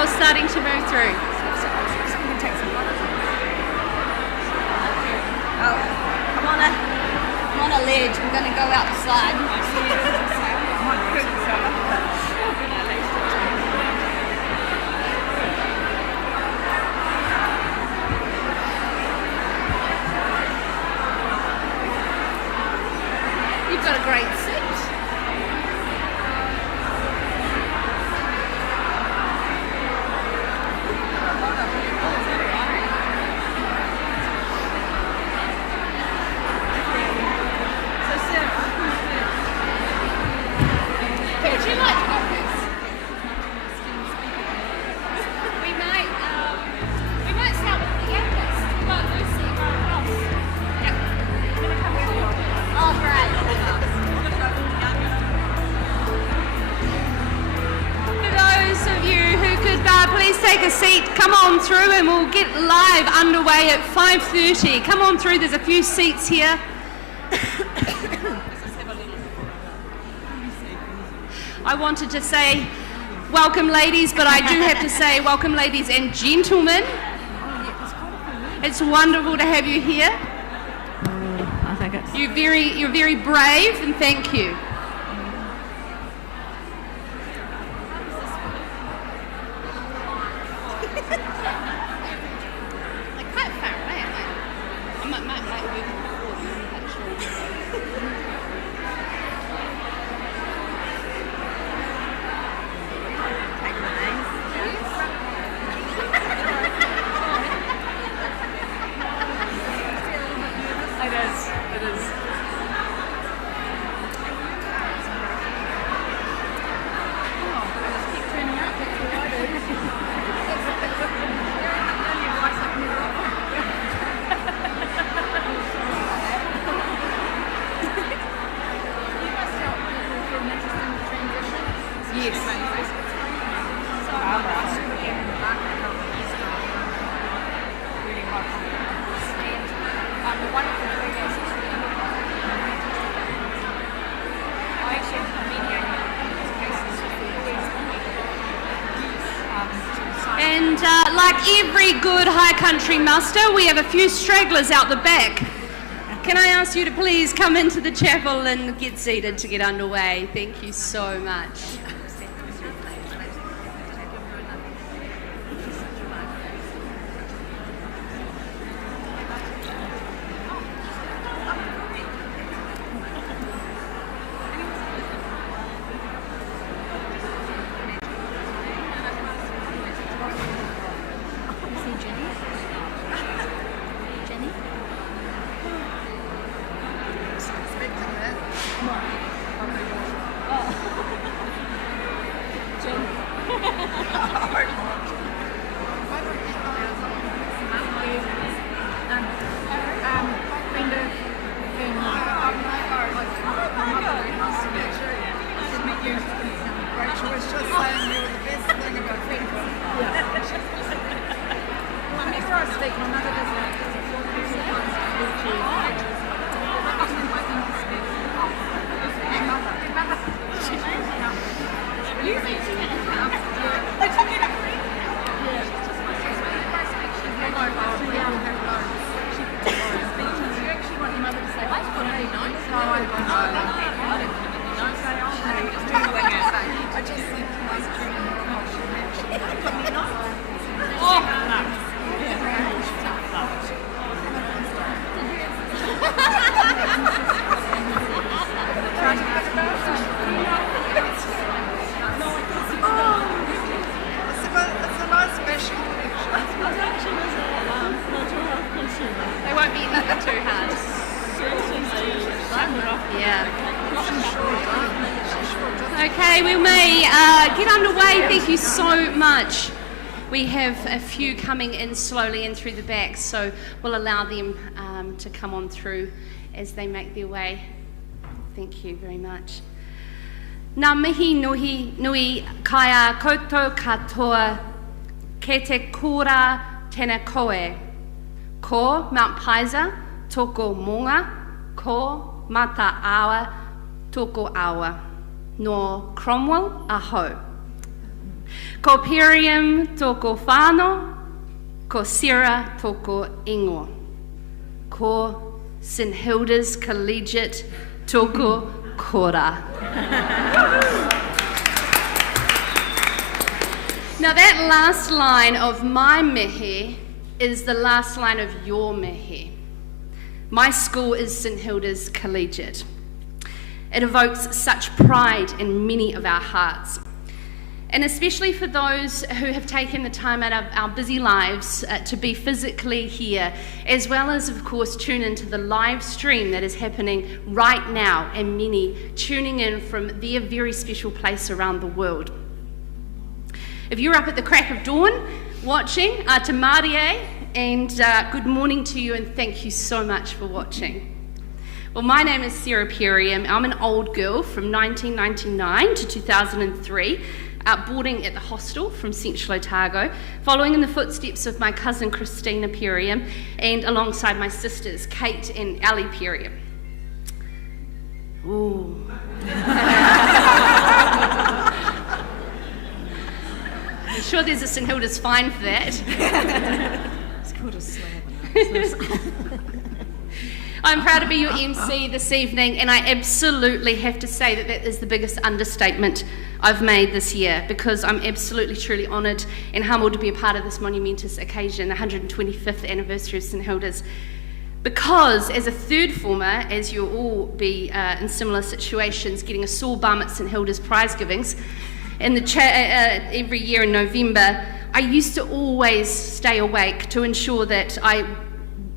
all starting to move through. I'm on a ledge. We're going to go outside. You've got a great seat. Take a seat, come on through, and we'll get live underway at 5:30. Come on through, there's a few seats here. I wanted to say welcome ladies, but I do have to say welcome ladies and gentlemen. It's wonderful to have you here. I think it's... You're very brave, and thank you. Like every good high country muster, we have a few stragglers out the back. Can I ask you to please come into the chapel and get seated to get underway? Thank you so much. Okay, we may get underway. Thank you so much. We have a few coming in slowly in through the back, so we'll allow them to come on through as they make their way. Thank you very much. Nā mihi nui kaya koutou katoa ke te kura tēnā koe. Ko Mount Pisa, toko monga, ko mata awa, toko awa. No Cromwell, aho. Ko Perium toko whānau, ko Sarah toko ingo. Ko St Hilda's Collegiate toko kora. Now that last line of my mehe is the last line of your mehe. My school is St Hilda's Collegiate. It evokes such pride in many of our hearts. And especially for those who have taken the time out of our busy lives to be physically here, as well as, of course, tune into the live stream that is happening right now, and many tuning in from their very special place around the world. If you're up at the crack of dawn watching, te Mārie, and good morning to you, and thank you so much for watching. Well, my name is Sarah Perium. I'm an old girl from 1999 to 2003, boarding at the hostel from Central Otago, following in the footsteps of my cousin Christina Perium, and alongside my sisters Kate and Ali Perium. Ooh. I'm sure there's a St Hilda's fine for that. It's called a slab. I'm proud to be your MC this evening, and I absolutely have to say that that is the biggest understatement I've made this year, because I'm absolutely, truly honoured and humbled to be a part of this monumentous occasion, the 125th anniversary of St Hilda's. Because as a third former, as you'll all be in similar situations, getting a sore bum at St Hilda's prize givings, in the every year in November, I used to always stay awake to ensure that I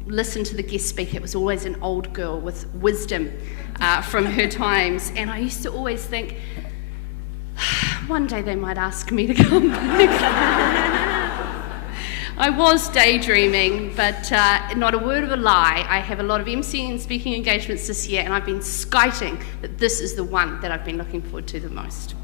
listened to the guest speaker. It was always an old girl with wisdom from her times, and I used to always think, one day they might ask me to come back. I was daydreaming, but not a word of a lie. I have a lot of MC and speaking engagements this year, and I've been skiting that this is the one that I've been looking forward to the most.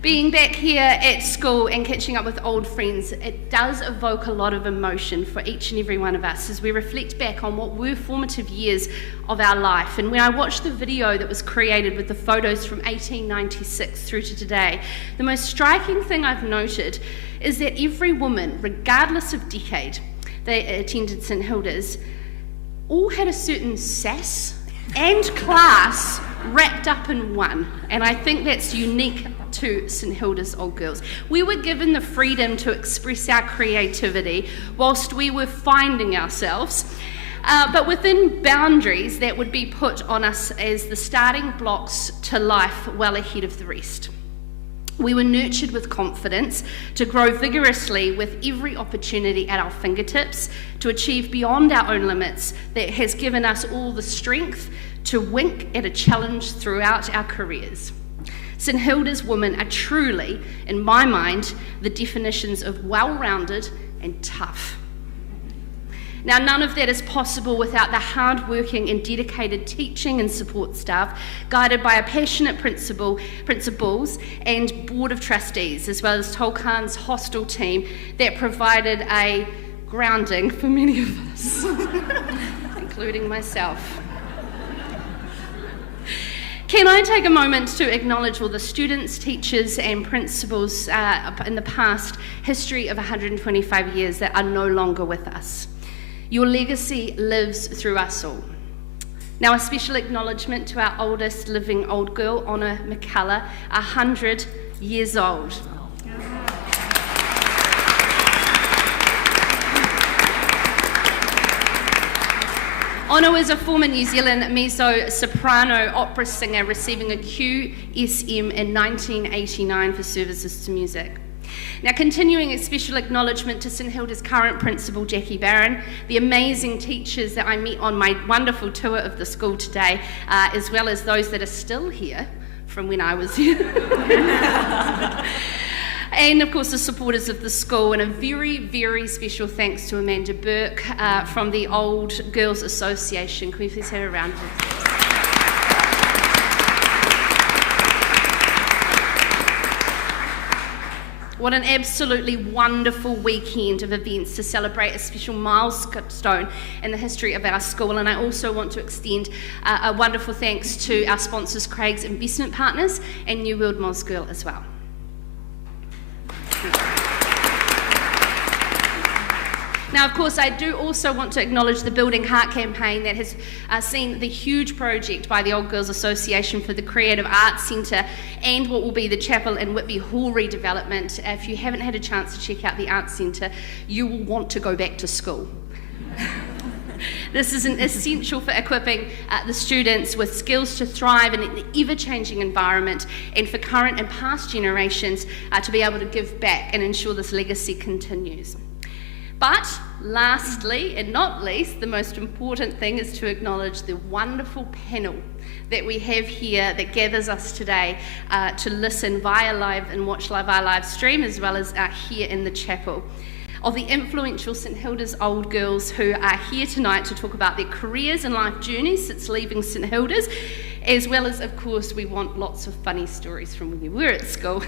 Being back here at school and catching up with old friends, it does evoke a lot of emotion for each and every one of us as we reflect back on what were formative years of our life. And when I watched the video that was created with the photos from 1896 through to today, the most striking thing I've noted is that every woman, regardless of decade they attended St Hilda's, all had a certain sass and class wrapped up in one. And I think that's unique to St Hilda's old girls. We were given the freedom to express our creativity whilst we were finding ourselves, but within boundaries that would be put on us as the starting blocks to life well ahead of the rest. We were nurtured with confidence to grow vigorously with every opportunity at our fingertips, to achieve beyond our own limits, that has given us all the strength to wink at a challenge throughout our careers. St Hilda's women are truly, in my mind, the definitions of well-rounded and tough. Now, none of that is possible without the hard-working and dedicated teaching and support staff, guided by a passionate principals and board of trustees, as well as Tolkien's hostel team that provided a grounding for many of us, including myself. Can I take a moment to acknowledge all the students, teachers and principals in the past history of 125 years that are no longer with us? Your legacy lives through us all. Now, a special acknowledgement to our oldest living old girl, Honor McCullough, 100 years old. Honor was a former New Zealand mezzo-soprano opera singer receiving a QSM in 1989 for services to music. Now, continuing a special acknowledgement to St Hilda's current principal, Jackie Barron, the amazing teachers that I met on my wonderful tour of the school today, as well as those that are still here from when I was here. And of course the supporters of the school, and a very, very special thanks to Amanda Burke from the Old Girls Association. Can we please have a round of applause? What an absolutely wonderful weekend of events to celebrate a special milestone in the history of our school. And I also want to extend a wonderful thanks to our sponsors, Craig's Investment Partners and New World Mosgiel as well. Now, of course, I do also want to acknowledge the Building Heart campaign that has seen the huge project by the Old Girls Association for the Creative Arts Centre and what will be the chapel and Whitby Hall redevelopment. If you haven't had a chance to check out the Arts Centre, you will want to go back to school. This is an essential for equipping the students with skills to thrive in an ever-changing environment, and for current and past generations to be able to give back and ensure this legacy continues. But lastly, and not least, the most important thing is to acknowledge the wonderful panel that we have here that gathers us today to listen via live and watch via live stream, as well as here in the chapel, of the influential St Hilda's old girls who are here tonight to talk about their careers and life journeys since leaving St Hilda's, as well as, of course, we want lots of funny stories from when you were at school.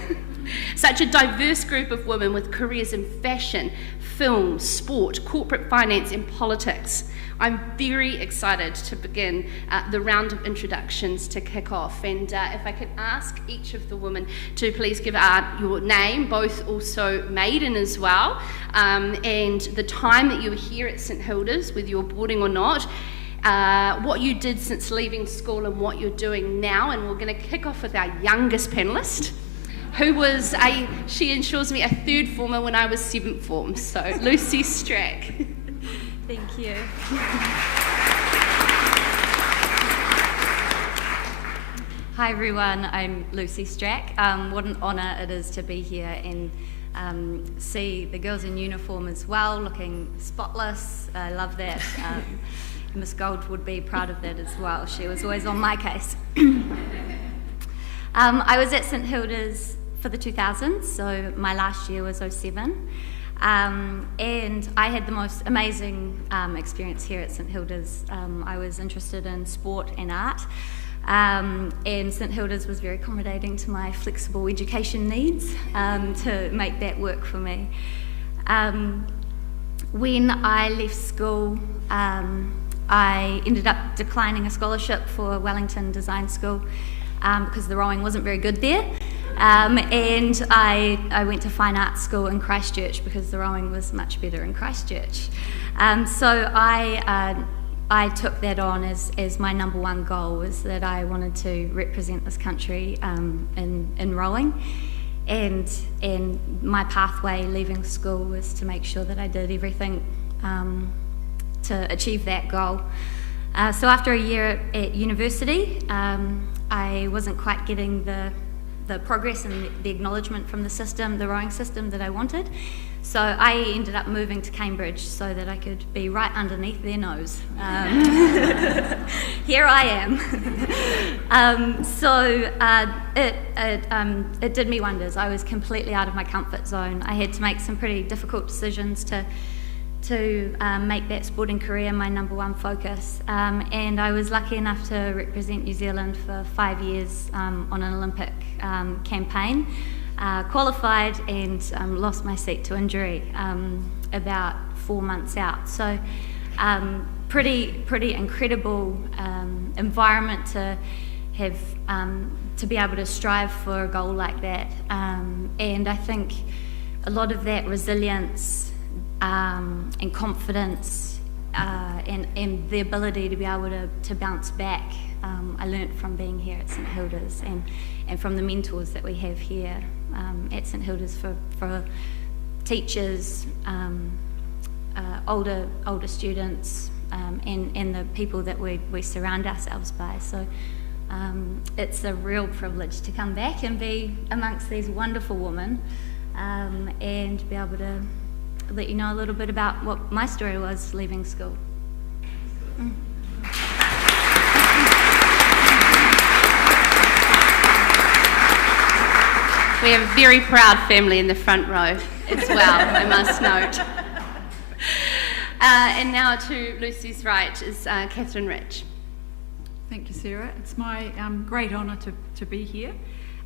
Such a diverse group of women with careers in fashion, film, sport, corporate finance and politics. I'm very excited to begin the round of introductions to kick off, and if I could ask each of the women to please give out your name, both also maiden as well, and the time that you were here at St Hilda's, whether you're boarding or not, what you did since leaving school and what you're doing now. And we're going to kick off with our youngest panellist, who was she ensures me, a third former when I was seventh form, so Lucy Strack. Thank you. Hi everyone, I'm Lucy Strack. What an honour it is to be here and see the girls in uniform as well, looking spotless. I love that. Miss Gold would be proud of that as well. She was always on my case. I was at St Hilda's for the 2000s, so my last year was 07. And I had the most amazing experience here at St Hilda's. I was interested in sport and art, and St Hilda's was very accommodating to my flexible education needs to make that work for me. When I left school, I ended up declining a scholarship for Wellington Design School because the rowing wasn't very good there. And I went to Fine Arts School in Christchurch because the rowing was much better in Christchurch. So I took that on as my number one goal, was that I wanted to represent this country in rowing. And my pathway leaving school was to make sure that I did everything to achieve that goal. So after a year at university, I wasn't quite getting the progress and the acknowledgement from the system, the rowing system, that I wanted. So I ended up moving to Cambridge so that I could be right underneath their nose. Here I am. It did me wonders. I was completely out of my comfort zone. I had to make some pretty difficult decisions to make that sporting career my number one focus. And I was lucky enough to represent New Zealand for 5 years on an Olympic campaign, qualified and lost my seat to injury about 4 months out. So pretty incredible environment to have, to be able to strive for a goal like that. And I think a lot of that resilience and confidence and the ability to be able to bounce back, I learnt from being here at St Hilda's and from the mentors that we have here at St Hilda's for teachers, older students, and the people that we surround ourselves by. So it's a real privilege to come back and be amongst these wonderful women and be able to let you know a little bit about what my story was leaving school. We have a very proud family in the front row as well, I must note. And now to Lucy's right is Catherine Rich. Thank you, Sarah. It's my great honour to be here.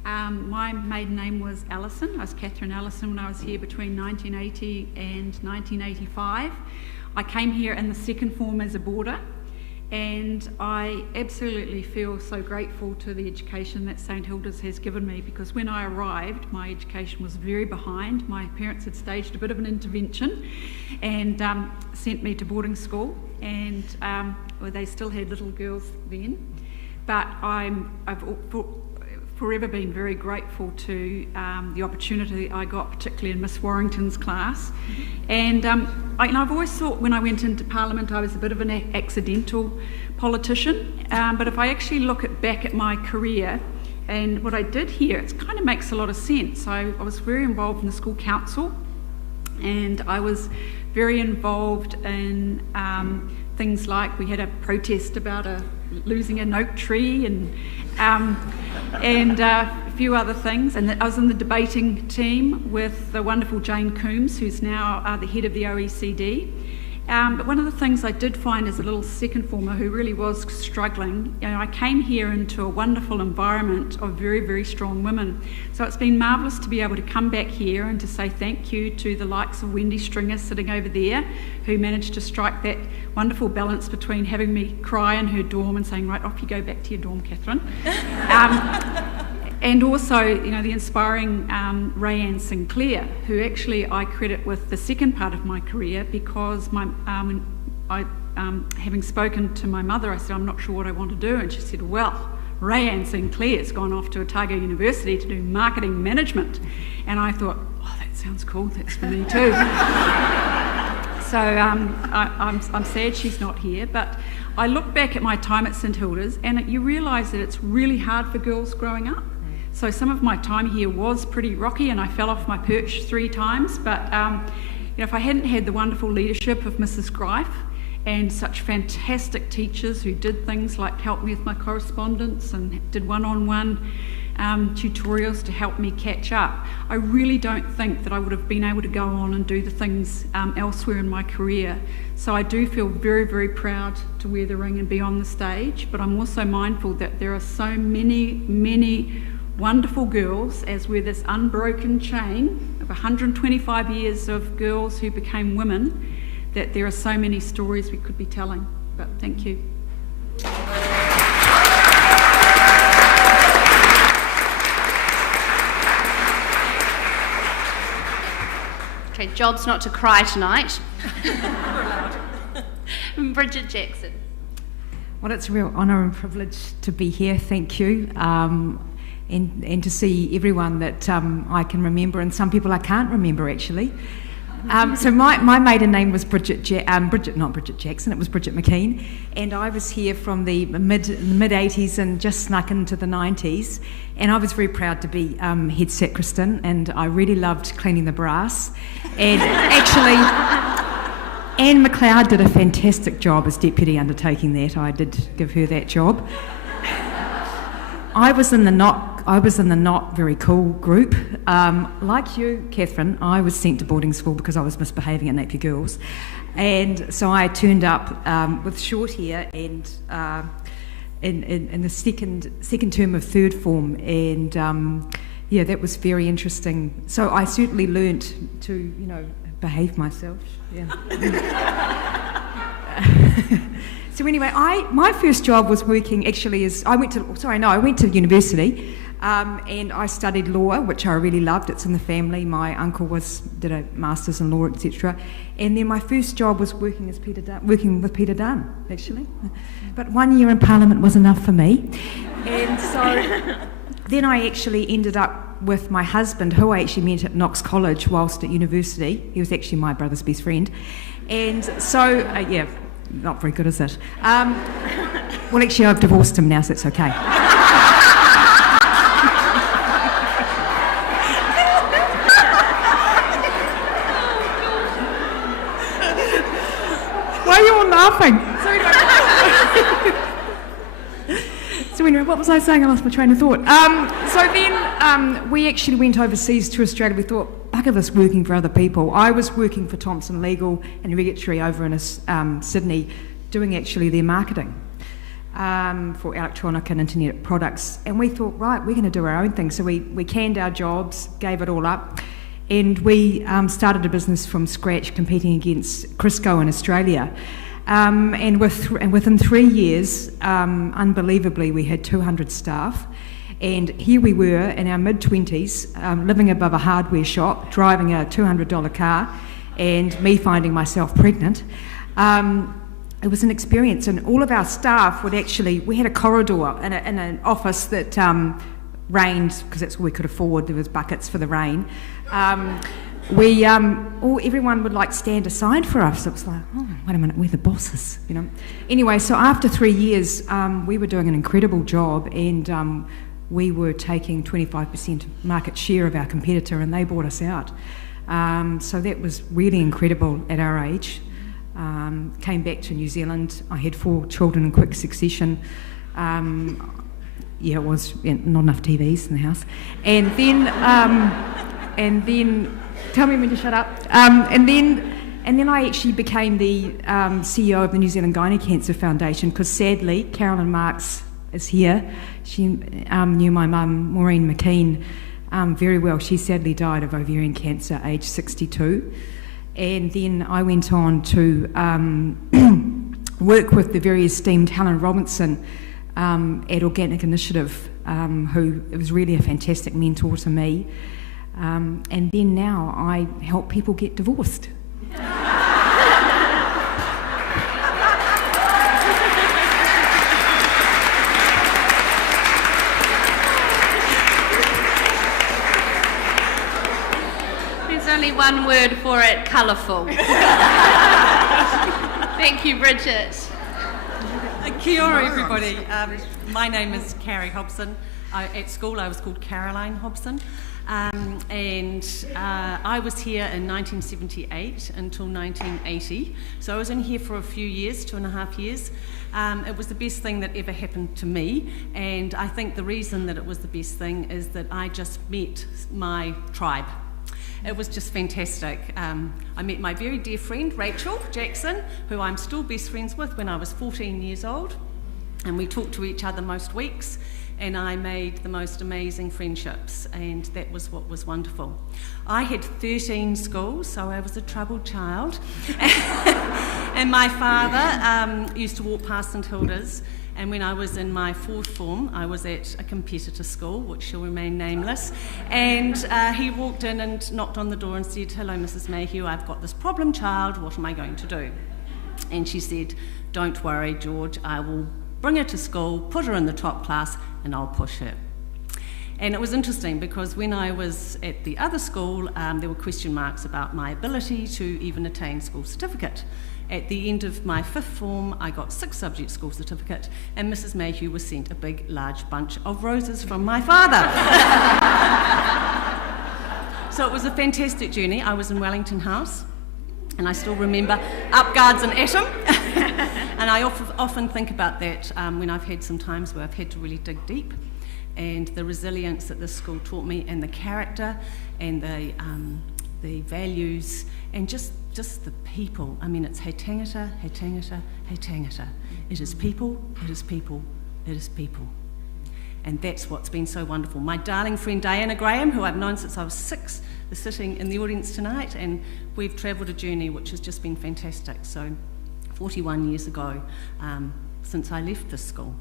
My maiden name was Allison. I was Catherine Allison when I was here between 1980 and 1985. I came here in the second form as a boarder, And I absolutely feel so grateful to the education that St Hilda's has given me, because when I arrived, my education was very behind. My parents had staged a bit of an intervention and sent me to boarding school, and well, they still had little girls then. But I've forever been very grateful to the opportunity I got, particularly in Miss Warrington's class. And I've always thought when I went into Parliament I was a bit of an accidental politician, but if I actually look back at my career and what I did here, it kind of makes a lot of sense. I was very involved in the school council, and I was very involved in things like we had a protest about losing an oak tree and a few other things. And I was in the debating team with the wonderful Jane Coombs, who's now the head of the OECD. But one of the things I did find as a little second former who really was struggling, I came here into a wonderful environment of very, very strong women. So it's been marvellous to be able to come back here and to say thank you to the likes of Wendy Stringer sitting over there, who managed to strike that wonderful balance between having me cry in her dorm and saying, right, off you go back to your dorm, Catherine. And also, the inspiring Rayanne Sinclair, who actually I credit with the second part of my career, because having spoken to my mother, I said, I'm not sure what I want to do. And she said, well, Rayanne Sinclair's gone off to Otago University to do marketing management. And I thought, oh, that sounds cool, that's for me too. So I'm sad she's not here, but I look back at my time at St Hilda's and you realise that it's really hard for girls growing up. So some of my time here was pretty rocky, and I fell off my perch 3 times, but if I hadn't had the wonderful leadership of Mrs Greif and such fantastic teachers who did things like help me with my correspondence and did one-on-one tutorials to help me catch up, I really don't think that I would have been able to go on and do the things elsewhere in my career. So I do feel very, very proud to wear the ring and be on the stage, but I'm also mindful that there are so many, many wonderful girls, as we're this unbroken chain of 125 years of girls who became women, that there are so many stories we could be telling. But thank you. Okay, job's not to cry tonight. Bridget Jackson. Well, it's a real honour and privilege to be here, thank you. And to see everyone that I can remember, and some people I can't remember actually. So my maiden name was Bridget Jackson, it was Bridget McKean, and I was here from the mid 80s and just snuck into the 90s, and I was very proud to be head sacristan, and I really loved cleaning the brass. And actually, Anne McLeod did a fantastic job as deputy undertaking that. I did give her that job. I was in the not very cool group. Like you, Catherine, I was sent to boarding school because I was misbehaving at Napier Girls, and so I turned up with short hair and in the second term of third form, and that was very interesting. So I certainly learnt to behave myself. Yeah. So anyway, my first job was working actually as I went to university, and I studied law, which I really loved. It's in the family. My uncle did a master's in law, etc. And then my first job was working with Peter Dunn, actually. But 1 year in Parliament was enough for me. And so then I actually ended up with my husband, who I actually met at Knox College whilst at university. He was actually my brother's best friend. And so, not very good, is it? Well, actually, I've divorced him now, so it's okay. Why are you all laughing? So anyway, what was I saying? I lost my train of thought. So then we actually went overseas to Australia. We thought, bugger this working for other people. I was working for Thompson Legal and Regulatory over in Sydney, doing actually their marketing for electronic and internet products. And we thought, right, we're going to do our own thing. So we canned our jobs, gave it all up, and we started a business from scratch, competing against Crisco in Australia. And within 3 years, unbelievably, we had 200 staff. And here we were in our mid-20s, living above a hardware shop, driving a $200 car, and me finding myself pregnant. It was an experience, and all of our staff would actually, we had a corridor in an office that rained, because that's all we could afford, there was buckets for the rain. Everyone would like stand aside for us. It was like, oh, wait a minute, we're the bosses, you know. Anyway, so after 3 years, we were doing an incredible job, and we were taking 25% market share of our competitor, and they bought us out. So that was really incredible at our age. Came back to New Zealand. I had 4 children in quick succession. It was not enough TVs in the house. And then, tell me when to shut up. And then I actually became the CEO of the New Zealand Gynae Cancer Foundation, because sadly, Carolyn Marks is here. She knew my mum, Maureen McKean, very well. She sadly died of ovarian cancer, aged 62. And then I went on to work with the very esteemed Helen Robinson at Organic Initiative, who was really a fantastic mentor to me. And then now I help people get divorced. Only one word for it: colourful. Thank you, Bridget. Kia ora, everybody. My name is Carrie Hobson. At school I was called Caroline Hobson, and I was here in 1978 until 1980, so I was in here for a few years, 2.5 years. It was the best thing that ever happened to me, and I think the reason that it was the best thing is that I just met my tribe. It was just fantastic. I met my very dear friend Rachel Jackson, who I'm still best friends with, when I was 14 years old, and we talked to each other most weeks, and I made the most amazing friendships, and that was what was wonderful. I had 13 schools, so I was a troubled child. And my father used to walk past St Hilda's, and when I was in my 4th form, I was at a competitor school, which shall remain nameless, and he walked in and knocked on the door and said, "Hello, Mrs. Mayhew, I've got this problem child, what am I going to do?" And she said, "Don't worry, George, I will bring her to school, put her in the top class, and I'll push her." And it was interesting, because when I was at the other school, there were question marks about my ability to even attain school certificate. At the end of my 5th form, I got 6 subject school certificate, and Mrs. Mayhew was sent a big, large bunch of roses from my father. So it was a fantastic journey. I was in Wellington House, and I still remember up guards and at 'em. And I often think about that when I've had some times where I've had to really dig deep, and the resilience that this school taught me, and the character, and the values, and just the people. I mean, it's he tangata, he tangata, he tangata. It is people, it is people, it is people. And that's what's been so wonderful. My darling friend Diana Graham, who I've known since I was 6, is sitting in the audience tonight, and we've travelled a journey which has just been fantastic. So 41 years ago, since I left this school.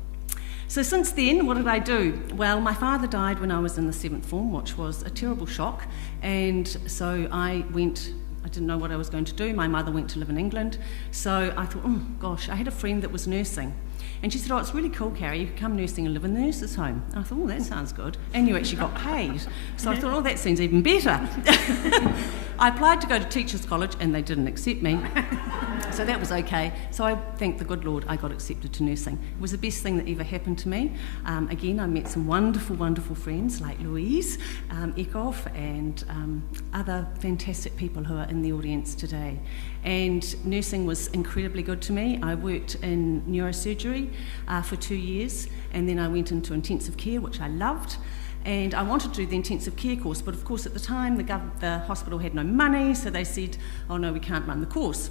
So since then, what did I do? Well, my father died when I was in the 7th form, which was a terrible shock, and so I didn't know what I was going to do. My mother went to live in England, so I thought, oh gosh, I had a friend that was nursing, and she said, "Oh, it's really cool, Carrie, you can come nursing and live in the nurses' home." And I thought, oh, that sounds good, and you actually got paid. So I thought, oh, that seems even better. I applied to go to Teachers College, and they didn't accept me. So that was okay. So I thank the good Lord I got accepted to nursing. It was the best thing that ever happened to me. Again, I met some wonderful, wonderful friends like Louise Eckhoff, and other fantastic people who are in the audience today. And nursing was incredibly good to me. I worked in neurosurgery for 2 years, and then I went into intensive care, which I loved. And I wanted to do the intensive care course, but of course at the time the hospital had no money, so they said, "Oh no, we can't run the course."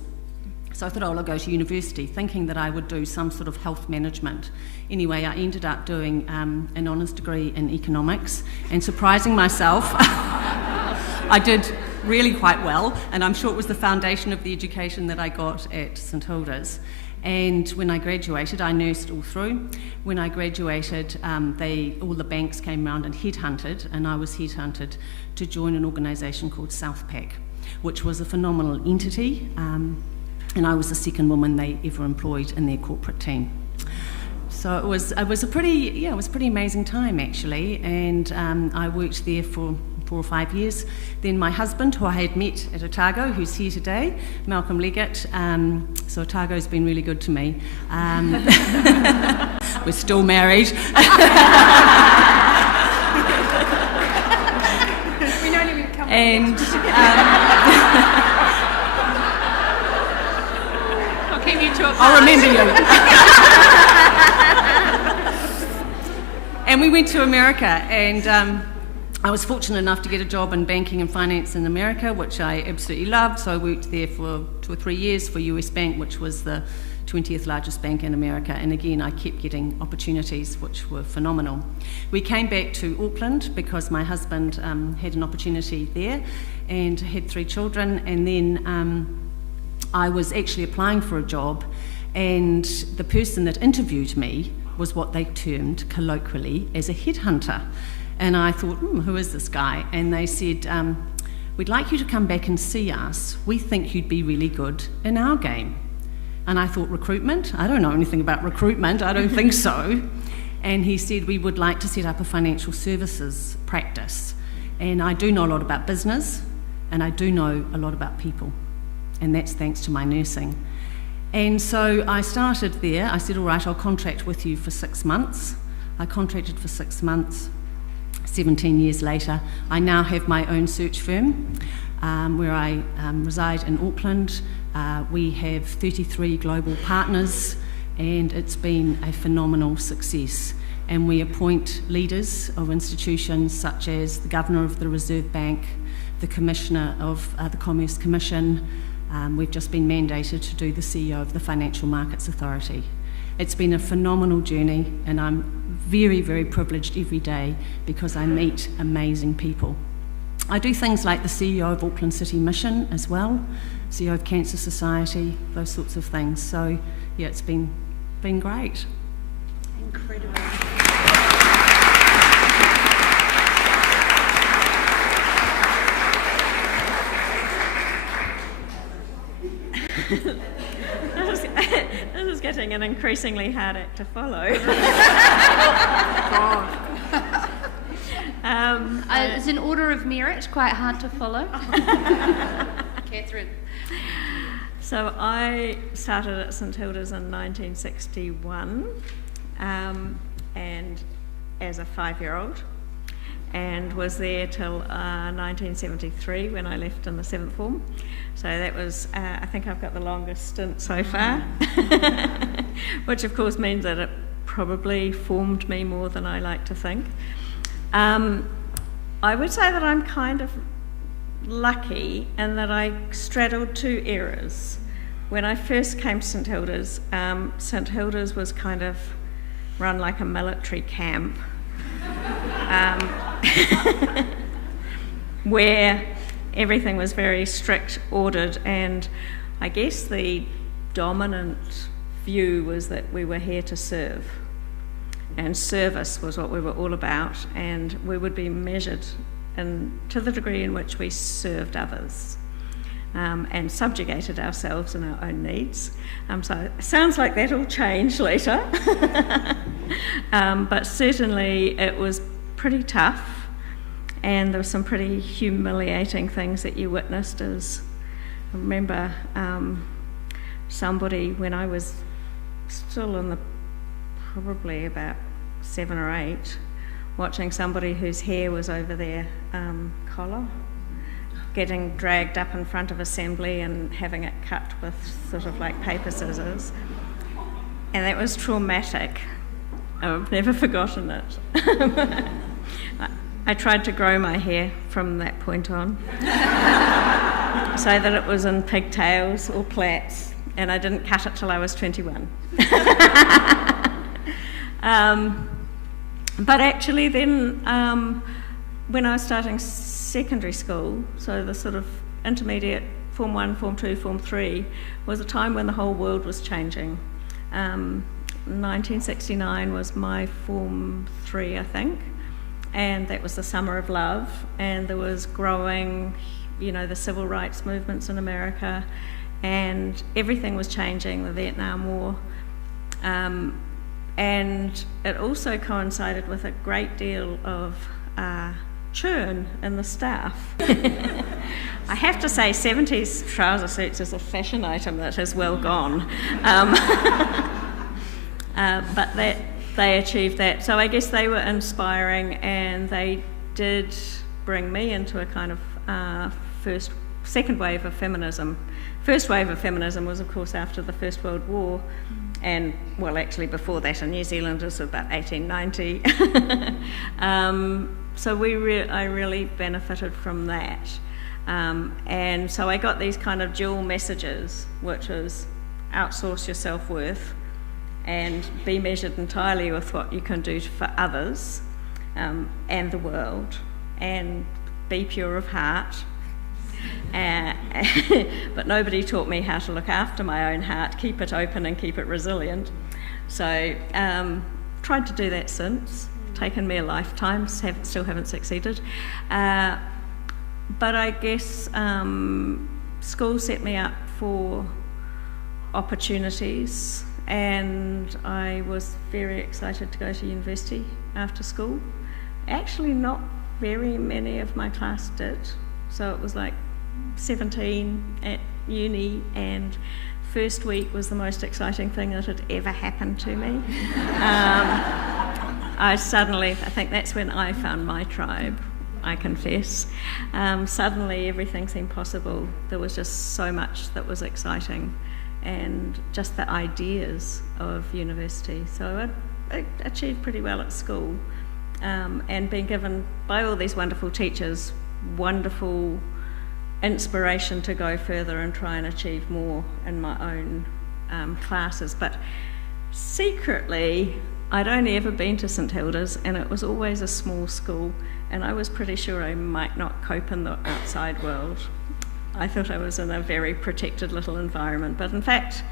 So I thought, oh, I'll go to university, thinking that I would do some sort of health management. Anyway, I ended up doing an honours degree in economics, and surprising myself, I did really quite well, and I'm sure it was the foundation of the education that I got at St Hilda's. And when I graduated, I nursed all through. When I graduated, all the banks came round and headhunted, and I was headhunted to join an organisation called Southpack, which was a phenomenal entity, and I was the second woman they ever employed in their corporate team. So it was a pretty amazing time actually, and I worked there for 4 or 5 years. Then my husband, who I had met at Otago, who's here today, Malcolm Leggett, so Otago's been really good to me. We're still married. We know you come. And I'll keep you to a I'll remember you. And we went to America, and I was fortunate enough to get a job in banking and finance in America, which I absolutely loved. So I worked there for 2 or 3 years for US Bank, which was the 20th largest bank in America. And again, I kept getting opportunities which were phenomenal. We came back to Auckland because my husband had an opportunity there and had 3 children. And then I was actually applying for a job, and the person that interviewed me was what they termed colloquially as a headhunter. And I thought, who is this guy? And they said, we'd like you to come back and see us. We think you'd be really good in our game. And I thought, recruitment? I don't know anything about recruitment. I don't think so. And he said, we would like to set up a financial services practice. And I do know a lot about business, and I do know a lot about people. And that's thanks to my nursing. And so I started there. I said, all right, I'll contract with you for 6 months. I contracted for 6 months. 17 years later, I now have my own search firm where I reside in Auckland. We have 33 global partners, and it's been a phenomenal success. And we appoint leaders of institutions such as the Governor of the Reserve Bank, the Commissioner of the Commerce Commission. We've just been mandated to do the CEO of the Financial Markets Authority. It's been a phenomenal journey, and I'm very, very privileged every day because I meet amazing people. I do things like the CEO of Auckland City Mission as well, CEO of Cancer Society, those sorts of things. So, yeah, it's been great. Incredible. This is getting an increasingly hard act to follow. It's an order of merit, quite hard to follow. Catherine. So I started at St Hilda's in 1961, and as a 5-year-old, and was there till 1973 when I left in the 7th form. So that was, I think I've got the longest stint so far, which of course means that it probably formed me more than I like to think. I would say that I'm kind of lucky in that I straddled 2 eras. When I first came to St Hilda's was kind of run like a military camp, where everything was very strict, ordered, and I guess the dominant view was that we were here to serve. And service was what we were all about, and we would be measured to the degree in which we served others and subjugated ourselves and our own needs. So it sounds like that all changed later. But certainly it was pretty tough. And there were some pretty humiliating things that you witnessed. As I remember somebody, when I was still in probably about 7 or 8, watching somebody whose hair was over their collar, getting dragged up in front of assembly and having it cut with sort of like paper scissors. And that was traumatic. I've never forgotten it. I tried to grow my hair from that point on so that it was in pigtails or plaits, and I didn't cut it till I was 21. But actually then, when I was starting secondary school, so the sort of intermediate, Form 1, Form 2, Form 3, was a time when the whole world was changing. 1969 was my Form 3, I think, and that was the summer of love, and there was growing, the civil rights movements in America, and everything was changing, the Vietnam War, and it also coincided with a great deal of churn in the staff. I have to say 70s trouser suits is a fashion item that has well gone. But they achieved that. So I guess they were inspiring, and they did bring me into a kind of second wave of feminism. First wave of feminism was, of course, after the First World War, and, well, actually before that in New Zealand it was about 1890. So I really benefited from that. And so I got these kind of dual messages, which is outsource your self-worth and be measured entirely with what you can do for others and the world, and be pure of heart. But nobody taught me how to look after my own heart, keep it open and keep it resilient. So tried to do that since. Taken me a lifetime, still haven't succeeded. But I guess school set me up for opportunities, and I was very excited to go to university after school. Actually, not very many of my class did, so it was like 17 at uni, and first week was the most exciting thing that had ever happened to me. I think that's when I found my tribe, I confess. Suddenly everything seemed possible. There was just so much that was exciting, and just the ideas of university. So I achieved pretty well at school, and being given by all these wonderful teachers wonderful inspiration to go further and try and achieve more in my own classes. But secretly, I'd only ever been to St Hilda's, and it was always a small school, and I was pretty sure I might not cope in the outside world. I thought I was in a very protected little environment, but in fact,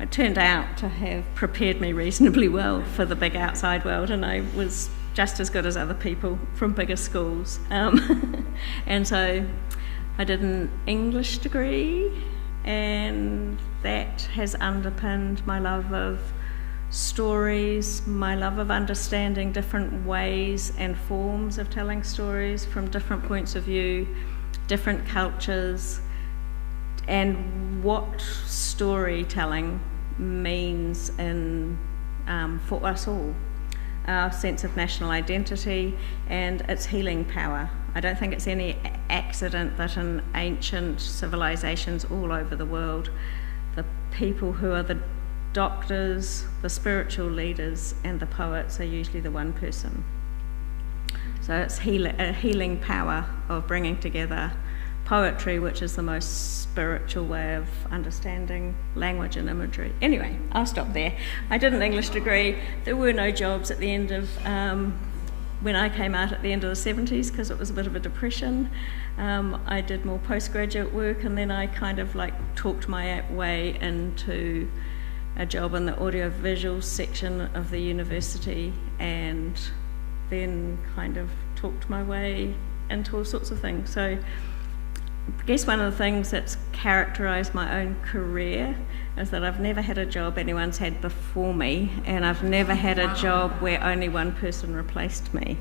it turned out to have prepared me reasonably well for the big outside world, and I was just as good as other people from bigger schools. And so I did an English degree, and that has underpinned my love of stories, my love of understanding different ways and forms of telling stories from different points of view, different cultures, and what storytelling means for us all, our sense of national identity and its healing power. I don't think it's any accident that in ancient civilizations all over the world, the people who are the doctors, the spiritual leaders, and the poets are usually the one person. So it's a healing power of bringing together poetry, which is the most spiritual way of understanding language and imagery. Anyway, I'll stop there. I did an English degree. There were no jobs at the end of, when I came out at the end of the 70s, because it was a bit of a depression. I did more postgraduate work, and then I kind of talked my way into a job in the audiovisual section of the university, and then kind of talked my way into all sorts of things. So I guess one of the things that's characterised my own career is that I've never had a job anyone's had before me, and I've never had a job where only one person replaced me.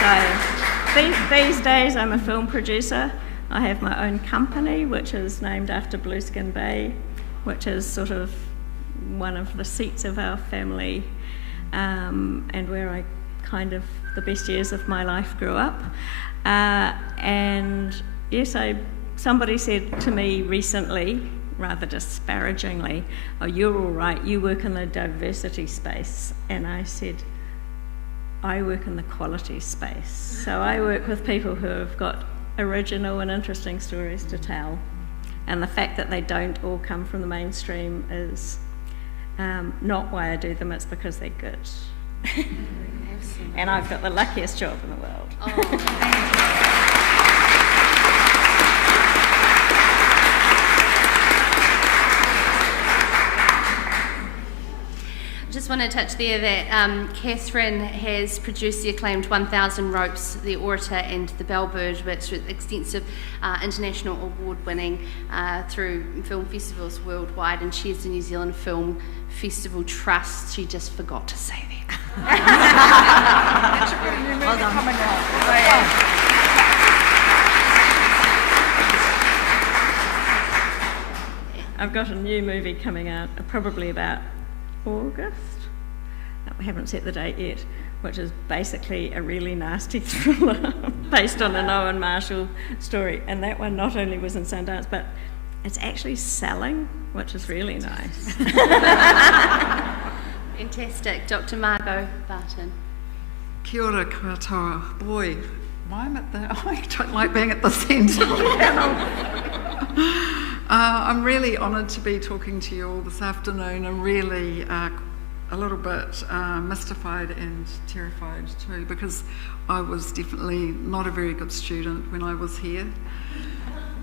So these days I'm a film producer. I have my own company, which is named after Blueskin Bay, which is sort of one of the seats of our family, and where I kind of, the best years of my life grew up. And yes, somebody said to me recently, rather disparagingly, "Oh, you're all right, you work in the diversity space." And I said, I work in the quality space. So I work with people who have got original and interesting stories to tell. And the fact that they don't all come from the mainstream is not why I do them, it's because they're good. And I've got the luckiest job in the world. Just want to touch there that Catherine has produced the acclaimed 1000 Ropes, the Orator and the Bellbird, which is extensive international award winning through film festivals worldwide, and she is the New Zealand Film Festival Trust. She just forgot to say that. Well done. I've got a new movie coming out, probably about August. We haven't set the date yet, which is basically a really nasty thriller based on an Owen Marshall story. And that one not only was in Sundance, but it's actually selling, which is really nice. Fantastic. Dr. Margo Barton. Kia ora katoa. Boy, I'm at the, I don't like being at the centre of the panel. I'm really honoured to be talking to you all this afternoon. I'm really a little bit mystified and terrified too, because I was definitely not a very good student when I was here.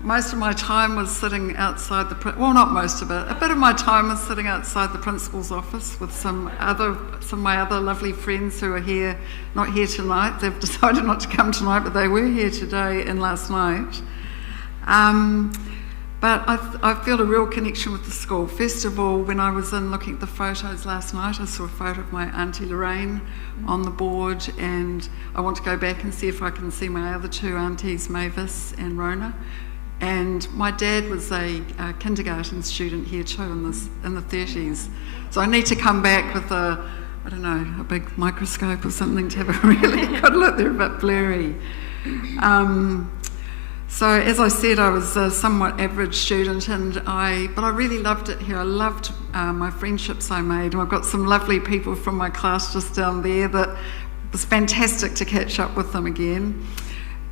Most of my time was sitting outside not most of it, a bit of my time was sitting outside the principal's office with some of my other lovely friends who are here, not here tonight. They've decided not to come tonight, but they were here today and last night. But I feel a real connection with the school. First of all, when I was in looking at the photos last night, I saw a photo of my Auntie Lorraine on the board, and I want to go back and see if I can see my other two aunties, Mavis and Rona. And my dad was a kindergarten student here too in the 30s. So I need to come back with a big microscope or something to have a really good look. They're a bit blurry. So as I said, I was a somewhat average student, but I really loved it here. I loved my friendships I made, and I've got some lovely people from my class just down there that it was fantastic to catch up with them again.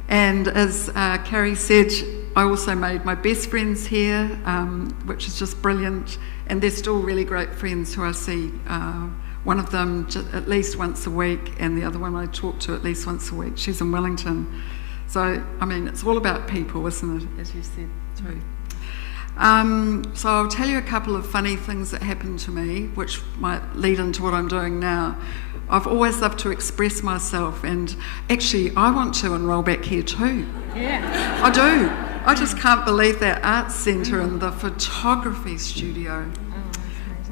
And as Carrie said, I also made my best friends here, which is just brilliant, and they're still really great friends who I see. One of them at least once a week, and the other one I talk to at least once a week. She's in Wellington. So, I mean, it's all about people, isn't it, as you said too. So I'll tell you a couple of funny things that happened to me, which might lead into what I'm doing now. I've always loved to express myself, and actually I want to enrol back here too. Yeah. I do. I just can't believe that arts centre and the photography studio.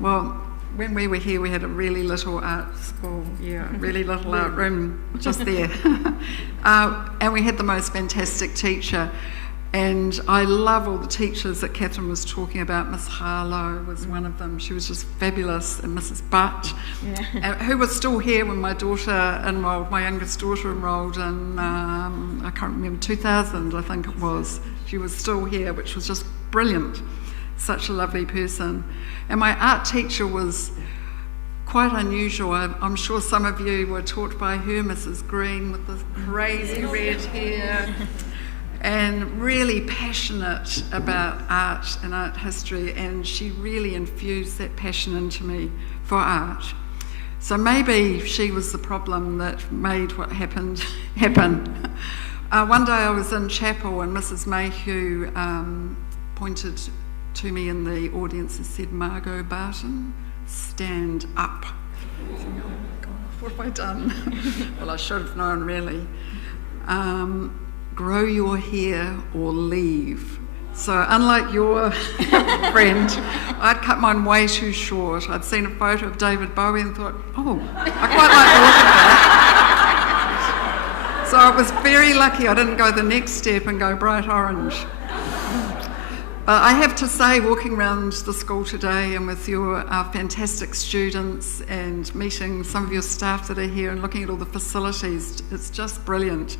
Well, when we were here, we had a really little art school, really little art room just there. And we had the most fantastic teacher. And I love all the teachers that Catherine was talking about. Miss Harlow was one of them. She was just fabulous. And Mrs. Butt, who was still here when my daughter enrolled, my youngest daughter enrolled in, I can't remember, 2000, I think it was. She was still here, which was just brilliant. Such a lovely person. And my art teacher was quite unusual. I'm sure some of you were taught by her, Mrs. Green, with the crazy red hair. And really passionate about art and art history, and she really infused that passion into me for art. So maybe she was the problem that made what happened happen. One day I was in chapel and Mrs. Mayhew pointed to me in the audience and said, "Margo Barton, stand up." I said, "Oh my God, what have I done?" Well, I should have known really. Grow your hair or leave. So unlike your friend, I'd cut mine way too short. I'd seen a photo of David Bowie and thought, oh, I quite like the look of that. So I was very lucky I didn't go the next step and go bright orange. But I have to say, walking around the school today and with your fantastic students and meeting some of your staff that are here and looking at all the facilities, it's just brilliant.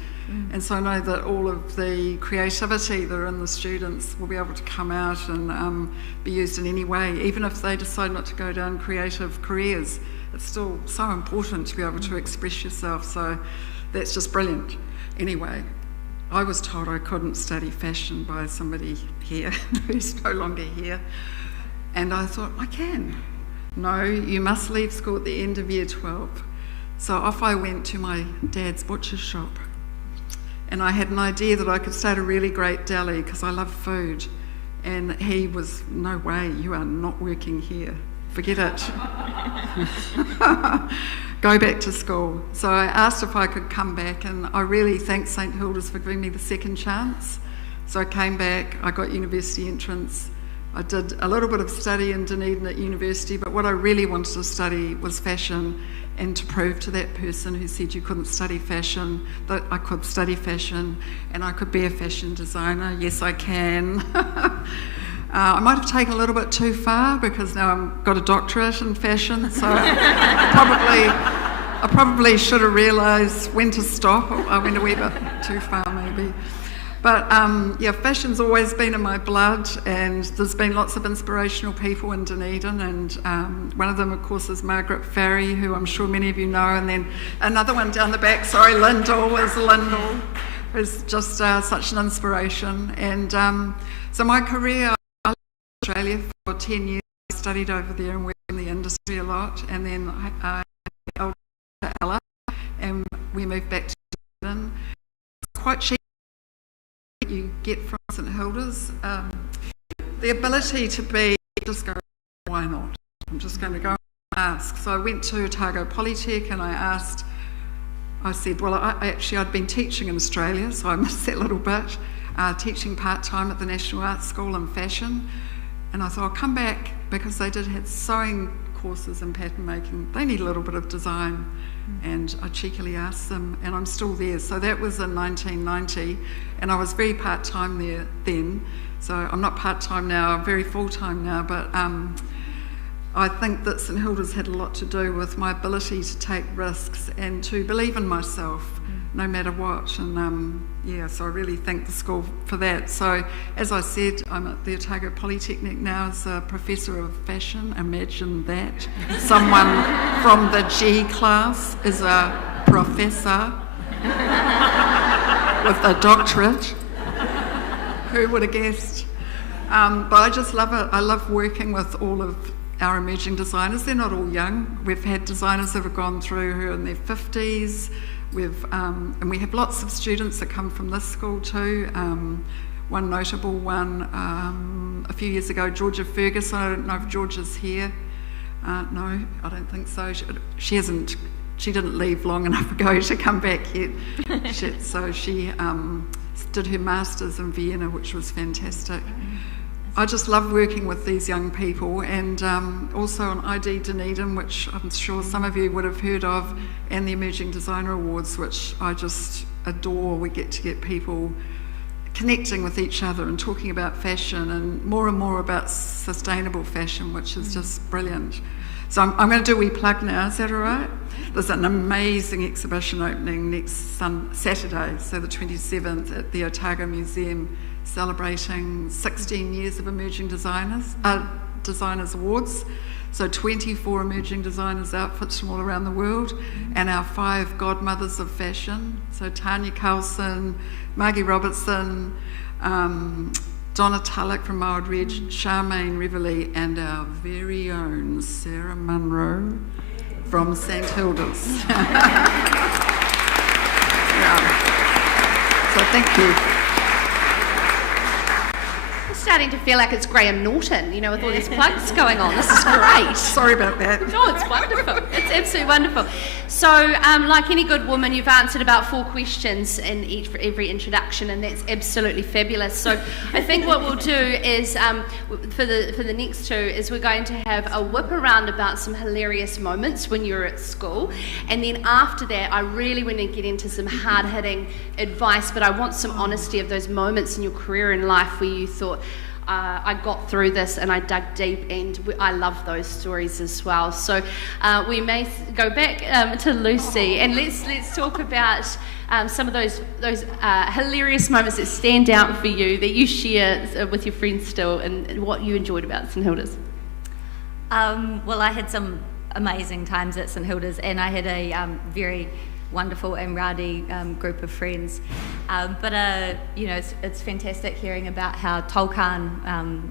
And so I know that all of the creativity that are in the students will be able to come out and be used in any way, even if they decide not to go down creative careers. It's still so important to be able to express yourself, so that's just brilliant. Anyway, I was told I couldn't study fashion by somebody here who's no longer here, and I thought, I can. No, you must leave school at the end of year 12. So off I went to my dad's butcher's shop, and I had an idea that I could start a really great deli because I love food. And he was, no way, you are not working here. Forget it. Go back to school. So I asked if I could come back, and I really thank St Hilda's for giving me the second chance. So I came back, I got university entrance. I did a little bit of study in Dunedin at university, but what I really wanted to study was fashion, and to prove to that person who said you couldn't study fashion that I could study fashion and I could be a fashion designer. Yes, I can. I might have taken a little bit too far because now I've got a doctorate in fashion, so I probably should have realised when to stop. I went a wee bit too far maybe. But yeah, fashion's always been in my blood, and there's been lots of inspirational people in Dunedin, and one of them, of course, is Margaret Farry, who I'm sure many of you know, and then another one down the back, Lyndall, who's just such an inspiration. And so my career, I lived in Australia for 10 years. I studied over there and worked in the industry a lot, and then I to Ella, and we moved back to Dunedin. It's quite cheap. You get from St Hilda's, the ability to be, just go, why not? I'm just going to go and ask. So I went to Otago Polytech and I said, well, I'd been teaching in Australia, so I missed that little bit, teaching part-time at the National Arts School in fashion. And I thought, I'll come back because they did have sewing courses and pattern making. They need a little bit of design. And I cheekily asked them, and I'm still there. So that was in 1990, and I was very part-time there then. So I'm not part-time now, I'm very full-time now, but I think that St Hilda's had a lot to do with my ability to take risks and to believe in myself, no matter what. And yeah, so I really thank the school for that. So as I said, I'm at the Otago Polytechnic now as a professor of fashion. Imagine that. Someone from the G class is a professor with a doctorate. Who would have guessed? But I just love it. I love working with all of our emerging designers. They're not all young. We've had designers that have gone through who are in their 50s. And we have lots of students that come from this school too. One notable one a few years ago, Georgia Ferguson. I don't know if Georgia's here. No, I don't think so. She didn't leave long enough ago to come back yet. So she did her masters in Vienna, which was fantastic. I just love working with these young people, and also on ID Dunedin, which I'm sure some of you would have heard of, and the Emerging Designer Awards, which I just adore. We get to get people connecting with each other and talking about fashion, and more about sustainable fashion, which is just brilliant. So I'm going to do a wee plug now, is that all right? There's an amazing exhibition opening next Saturday, so the 27th, at the Otago Museum, celebrating 16 years of Emerging Designers Awards. So 24 emerging designers outfits from all around the world, and our 5 godmothers of fashion. So Tanya Carlson, Margie Robertson, Donna Tulloch from Mild Ridge, Charmaine Reveley, and our very own Sarah Munro from St Hilda's. So thank you. Starting to feel like it's Graham Norton, you know, with all these plugs going on. This is great. Sorry about that. Oh, it's wonderful. It's absolutely wonderful. So, like any good woman, you've answered about 4 questions in every introduction, and that's absolutely fabulous. So, I think what we'll do is, for the next 2, is we're going to have a whip around about some hilarious moments when you were at school, and then after that, I really want to get into some hard-hitting advice, but I want some honesty of those moments in your career and life where you thought, I got through this and I dug deep, and I love those stories as well. So we may go back to Lucy, and let's talk about some of those hilarious moments that stand out for you, that you share with your friends still, and what you enjoyed about St Hilda's. Well, I had some amazing times at St Hilda's, and I had a very wonderful and rowdy group of friends. But you know, it's fantastic hearing about how Tolkien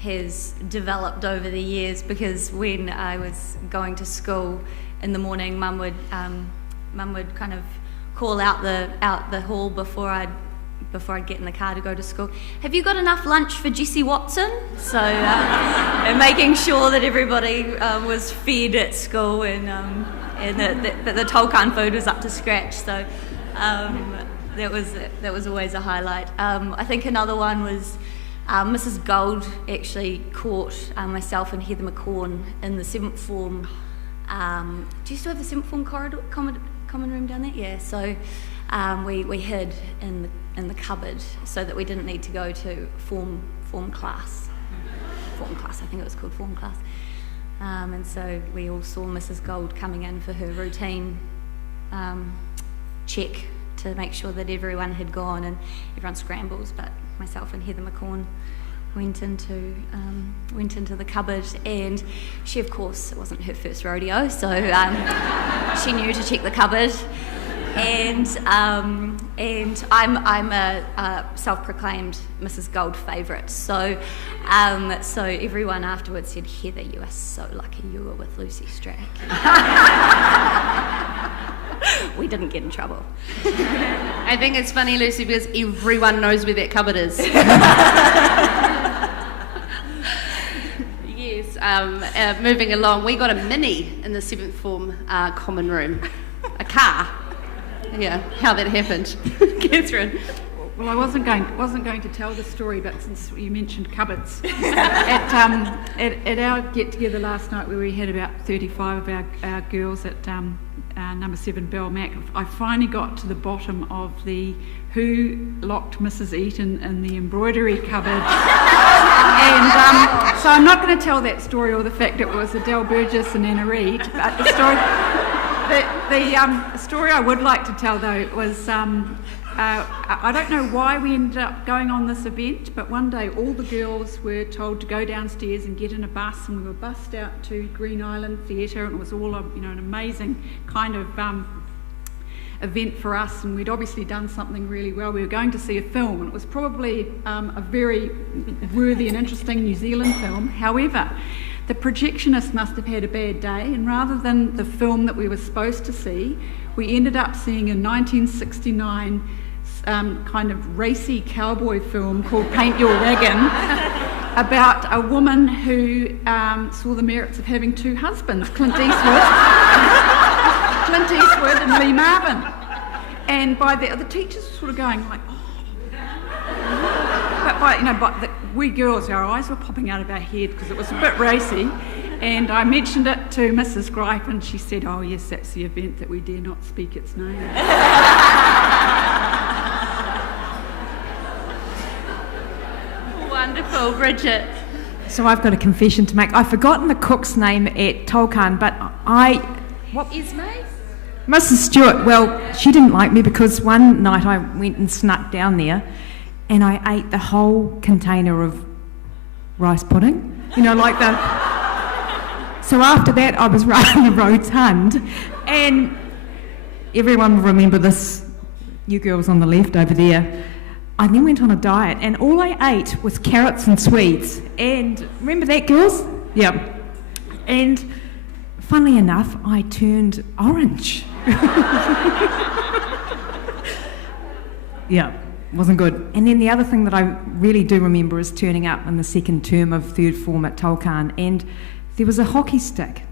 has developed over the years, because when I was going to school in the morning, Mum would kind of call out the hall before I'd get in the car to go to school. Have you got enough lunch for Jessie Watson? So and making sure that everybody was fed at school and that the Tolkien food was up to scratch. So that was always a highlight. I think another one was Mrs. Gold actually caught myself and Heather McCorn in the 7th form. Do you still have the 7th form corridor, common room down there? Yeah. So we hid in the cupboard so that we didn't need to go to form class. Form class, I think it was called form class. And so we all saw Mrs. Gold coming in for her routine check to make sure that everyone had gone, and everyone scrambles, but myself and Heather McCorn went into the cupboard, and she, of course, it wasn't her first rodeo, so she knew to check the cupboard. And I'm a self-proclaimed Mrs. Gold favourite, so everyone afterwards said, "Heather, you are so lucky you were with Lucy Strack." We didn't get in trouble. I think it's funny, Lucy, because everyone knows where that cupboard is. Yes, moving along, we got a mini in the 7th form common room, a car. Yeah, how that happened. Catherine. Well, I wasn't going to tell the story, but since you mentioned cupboards, at our get-together last night, where we had about 35 of our girls at number 7 Bell Mac, I finally got to the bottom of the who locked Mrs. Eaton in the embroidery cupboard. And so I'm not going to tell that story, or the fact it was Adele Burgess and Anna Reid, but the story I would like to tell, though, was I don't know why we ended up going on this event, but one day all the girls were told to go downstairs and get in a bus, and we were bussed out to Green Island Theatre, and it was all an amazing kind of event for us, and we'd obviously done something really well. We were going to see a film, and it was probably a very worthy and interesting New Zealand film. However, the projectionist must have had a bad day, and rather than the film that we were supposed to see, we ended up seeing a 1969 kind of racy cowboy film called Paint Your Wagon about a woman who saw the merits of having 2 husbands, Clint Eastwood and Lee Marvin. And by the teachers were sort of going like, oh. But we girls, our eyes were popping out of our head because it was a bit racy. And I mentioned it to Mrs. Gripe, and she said, "Oh yes, that's the event that we dare not speak its name." Wonderful, Bridget. So I've got a confession to make. I've forgotten the cook's name at Tolkien, but Esme? Mrs. Stewart. Well, she didn't like me because one night I went and snuck down there, and I ate the whole container of rice pudding. Like the. So after that, I was rather rotund, and everyone will remember this, you girls on the left over there. I then went on a diet, and all I ate was carrots and sweets. And remember that, girls? Yep. And funnily enough, I turned orange. Yeah, wasn't good. And then the other thing that I really do remember is turning up in the 2nd term of 3rd form at Tolkien, and there was a hockey stick,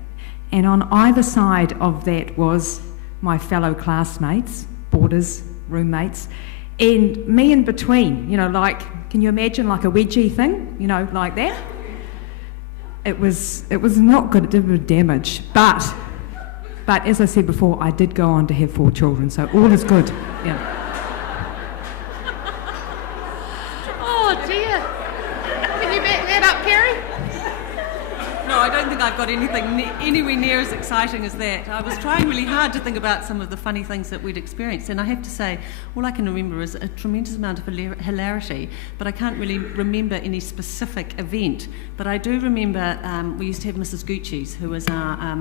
and on either side of that was my fellow classmates, boarders, roommates, and me in between, can you imagine like a wedgie thing, like that? It was not good, it did a bit of damage, but as I said before, I did go on to have 4 children, so all is good, yeah. Oh dear. Can you back that up, Carrie? No, I don't think I've got anything anywhere near as exciting as that. I was trying really hard to think about some of the funny things that we'd experienced, and I have to say, all I can remember is a tremendous amount of hilarity, but I can't really remember any specific event. But I do remember we used to have Mrs. Gucci's, who was our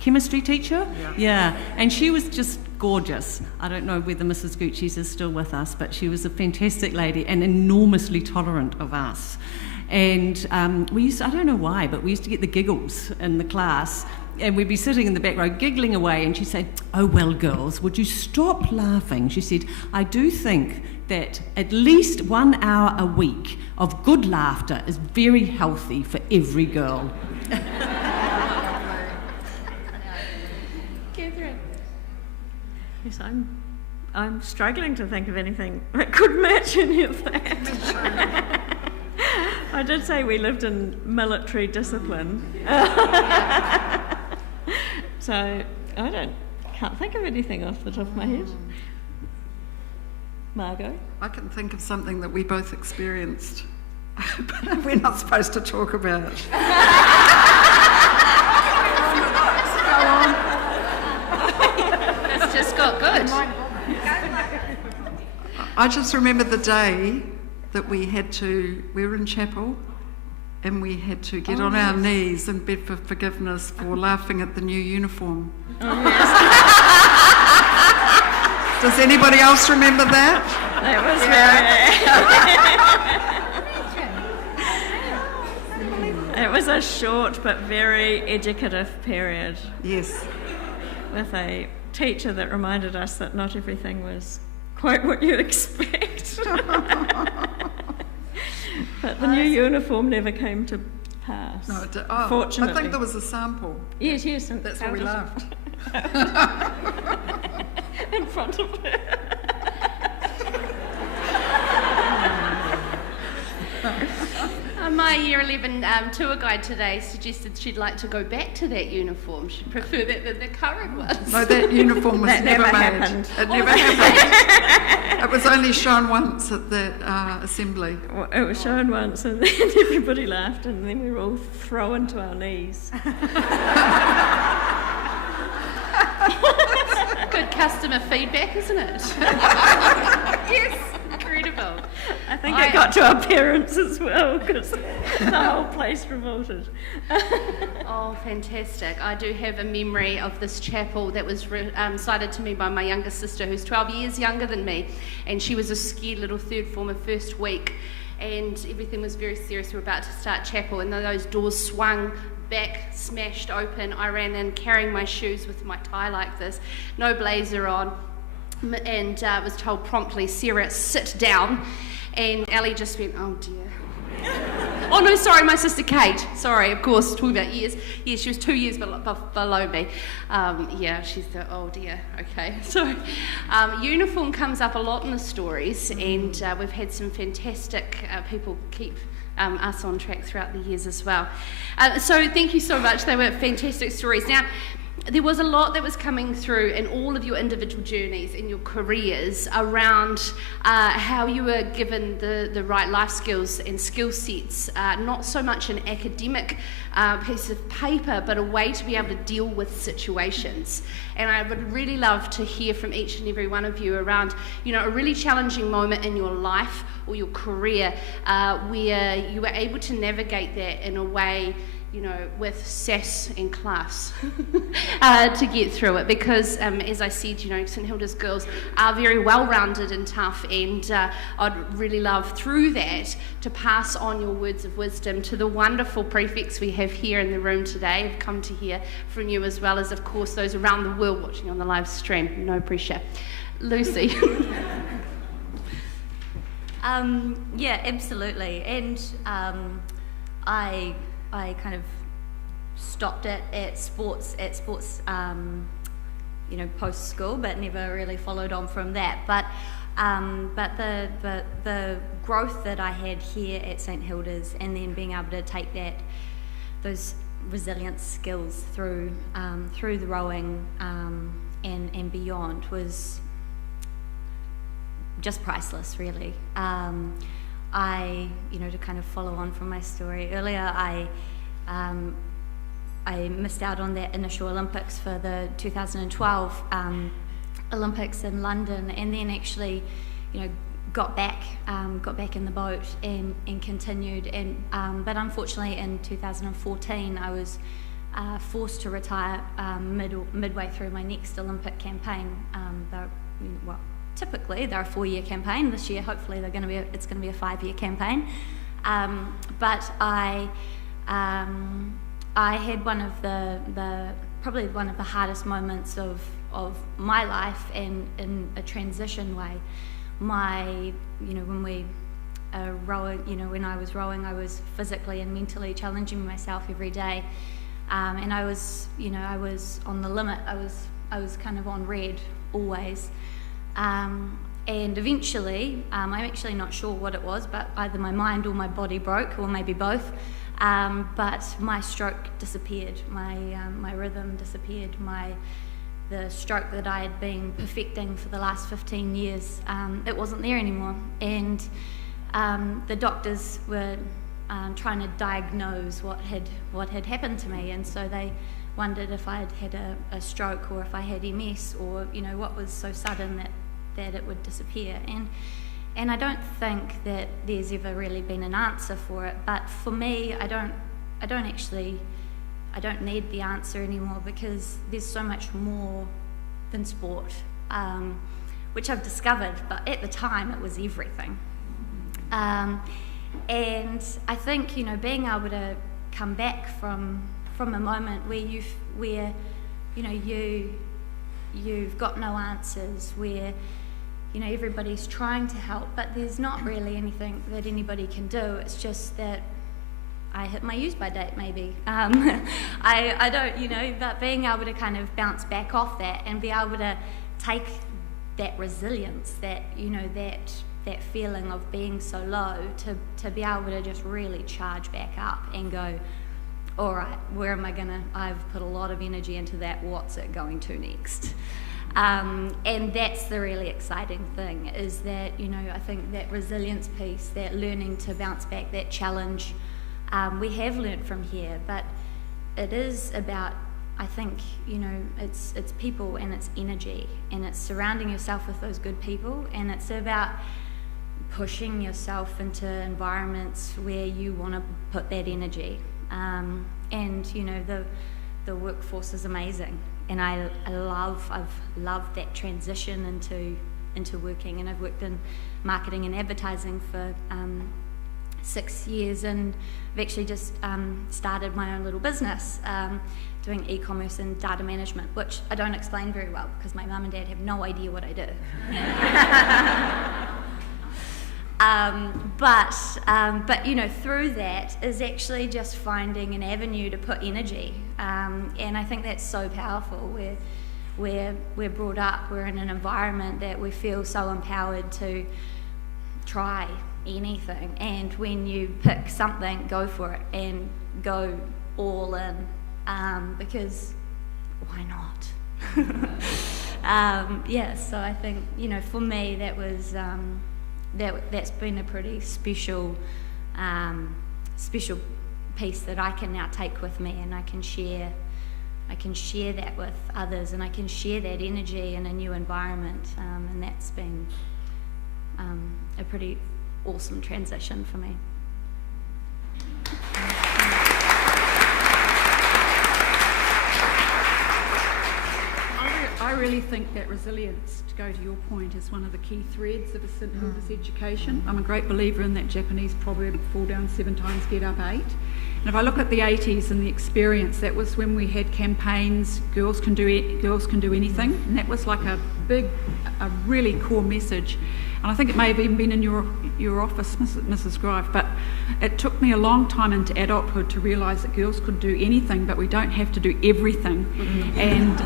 chemistry teacher. Yeah, and she was just gorgeous. I don't know whether Mrs. Gucci's is still with us, but she was a fantastic lady and enormously tolerant of us. And we used to, I don't know why, but we used to get the giggles in the class we'd be sitting in the back row giggling away, and she'd say, "Oh, well, girls, would you stop laughing?" She said, "I do think that at least 1 hour a week of good laughter is very healthy for every girl." Catherine. Yes, I'm struggling to think of anything that could match any of that. I did say we lived in military discipline. So I can't think of anything off the top of my head. Margo? I can think of something that we both experienced, but we're not supposed to talk about. It's just got good. I just remember the day that we were in chapel, and we had to get on our knees and beg for forgiveness for laughing at the new uniform. Oh, yes. Does anybody else remember that? That was very... It was a short but very educative period. Yes. With a teacher that reminded us that not everything was quite what you expect. But the new uniform never came to pass. No, fortunately. I think there was a sample. Yes. And that's why we laughed. In front of her. My Year 11 tour guide today suggested she'd like to go back to that uniform. She'd prefer that than the current ones. No, that uniform was That never made. happened. It never happened. It was only shown once at the assembly. Well, it was shown once, and then everybody laughed, and then we were all thrown to our knees. Good customer feedback, isn't it? Yes, incredible. I think it got to our parents as well, because the whole place revolted. Oh, fantastic. I do have a memory of this chapel that was cited to me by my younger sister, who's 12 years younger than me, and she was a scared little third former first week, and everything was very serious. We were about to start chapel, and those doors swung back, smashed open. I ran in carrying my shoes with my tie like this, no blazer on, and was told promptly, "Sarah, sit down." And Ellie just went, "Oh dear." Oh no, sorry, my sister Kate. Sorry, of course, talking about years. Yeah, she was 2 years below me. She's the, oh dear, okay. So, uniform comes up a lot in the stories, and we've had some fantastic people keep us on track throughout the years as well. So thank you so much. They were fantastic stories. Now, there was a lot that was coming through in all of your individual journeys in your careers around how you were given the right life skills and skill sets, not so much an academic piece of paper, but a way to be able to deal with situations. And I would really love to hear from each and every one of you around, a really challenging moment in your life or your career where you were able to navigate that in a way, with sass and class to get through it, because as I said, St Hilda's girls are very well-rounded and tough, and I'd really love through that to pass on your words of wisdom to the wonderful prefects we have here in the room today. I've come to hear from you, as well as, of course, those around the world watching on the live stream. No pressure. Lucy. Yeah, absolutely. And I kind of stopped it at sports, post school, but never really followed on from that. But the growth that I had here at St Hilda's, and then being able to take those resilience skills through the rowing and beyond, was just priceless, really. To kind of follow on from my story earlier, I missed out on that initial Olympics for the 2012 Olympics in London, and then actually, got back in the boat and continued. And but unfortunately, in 2014, I was forced to retire midway through my next Olympic campaign. Typically they're a 4-year campaign. This year, hopefully, it's going to be a 5-year campaign. But I had one of the probably one of the hardest moments of my life, and in a transition way. When we when I was rowing, I was physically and mentally challenging myself every day, and I was on the limit. I was kind of on red always, and eventually, I'm actually not sure what it was, but either my mind or my body broke, or maybe both. But my stroke disappeared. My rhythm disappeared. The stroke that I had been perfecting for the last 15 years, it wasn't there anymore. And the doctors were trying to diagnose what had happened to me, and so they wondered if I had had a stroke, or if I had MS, or what was so sudden that it would disappear. And I don't think that there's ever really been an answer for it, but for me, I don't need the answer anymore, because there's so much more than sport, which I've discovered, but at the time it was everything. And I think, being able to come back from a moment where you've got no answers, where everybody's trying to help, but there's not really anything that anybody can do. It's just that I hit my use-by date, maybe. I don't, but being able to kind of bounce back off that and be able to take that resilience, that feeling of being so low, to be able to just really charge back up and go, all right, where am I I've put a lot of energy into that, what's it going to next? And that's the really exciting thing, is that, I think that resilience piece, that learning to bounce back, that challenge, we have learnt from here, but it is about, I think, it's people and it's energy, and it's surrounding yourself with those good people, and it's about pushing yourself into environments where you want to put that energy. And the workforce is amazing, and I've loved that transition into working, and I've worked in marketing and advertising for 6 years, and I've actually just started my own little business doing e-commerce and data management, which I don't explain very well because my mum and dad have no idea what I do. But through that is actually just finding an avenue to put energy, and I think that's so powerful. We're brought up, we're in an environment that we feel so empowered to try anything, and when you pick something, go for it and go all in, because why not? So I think, for me that was that's been a pretty special piece that I can now take with me, and I can share that with others, and I can share that energy in a new environment, and that's been a pretty awesome transition for me. I really think that resilience, to go to your point, is one of the key threads of a St Hilda's education. I'm a great believer in that Japanese proverb, fall down 7 times, get up 8. And if I look at the 80s and the experience, that was when we had campaigns, girls can do anything, and that was like a really core message. And I think it may have even been in your office, Mrs. Grive, but it took me a long time into adulthood to realise that girls could do anything, but we don't have to do everything. And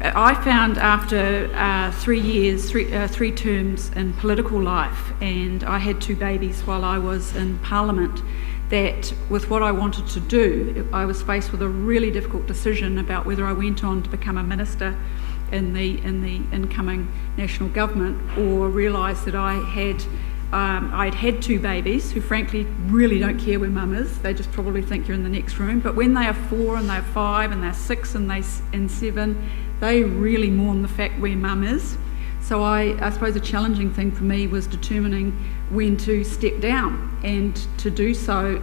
I found after 3 years, three terms in political life, and I had 2 babies while I was in Parliament, that with what I wanted to do, I was faced with a really difficult decision about whether I went on to become a minister in the incoming national government, or realised that I'd had 2 babies who frankly really don't care where mum is. They just probably think you're in the next room. But when they are 4 and they're 5 and they're 6 and 7, they really mourn the fact where mum is. So I suppose a challenging thing for me was determining when to step down, and to do so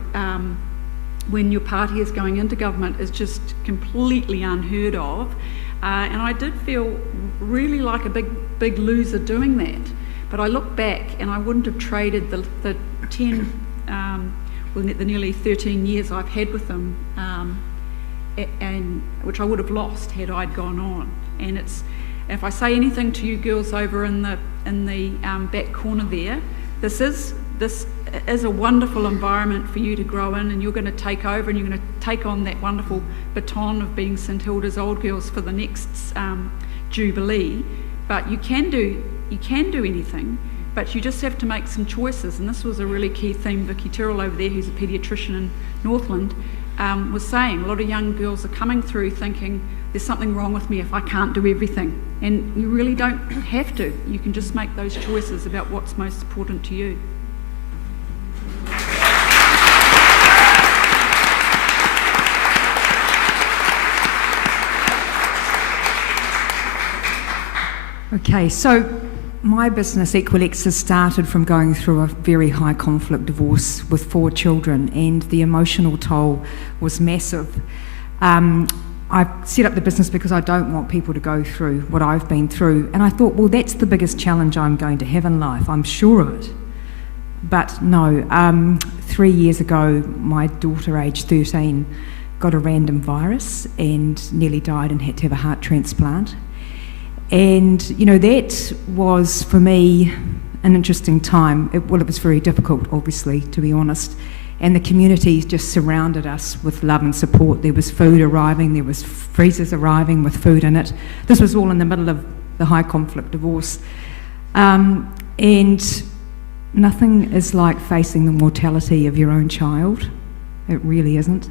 when your party is going into government is just completely unheard of. And I did feel really like a big loser doing that. But I look back and I wouldn't have traded the nearly 13 years I've had with them and which I would have lost had I'd gone on. And if I say anything to you girls over in the back corner there, this is a wonderful environment for you to grow in, and you're going to take over and you're going to take on that wonderful baton of being St Hilda's old girls for the next Jubilee. But you can do anything, but you just have to make some choices. And this was a really key theme. Vicky Tyrrell over there, who's a paediatrician in Northland, was saying a lot of young girls are coming through thinking there's something wrong with me if I can't do everything. And you really don't have to. You can just make those choices about what's most important to you. Okay, so my business, Equalex, has started from going through a very high conflict divorce with 4 children, and the emotional toll was massive. I set up the business because I don't want people to go through what I've been through, and I thought, well, that's the biggest challenge I'm going to have in life, I'm sure of it. But no, 3 years ago, my daughter, aged 13, got a random virus and nearly died and had to have a heart transplant. And, you know, that was, for me, an interesting time. It was very difficult, obviously, to be honest. And the community just surrounded us with love and support. There was food arriving, there was freezers arriving with food in it. This was all in the middle of the high conflict divorce. And nothing is like facing the mortality of your own child. It really isn't.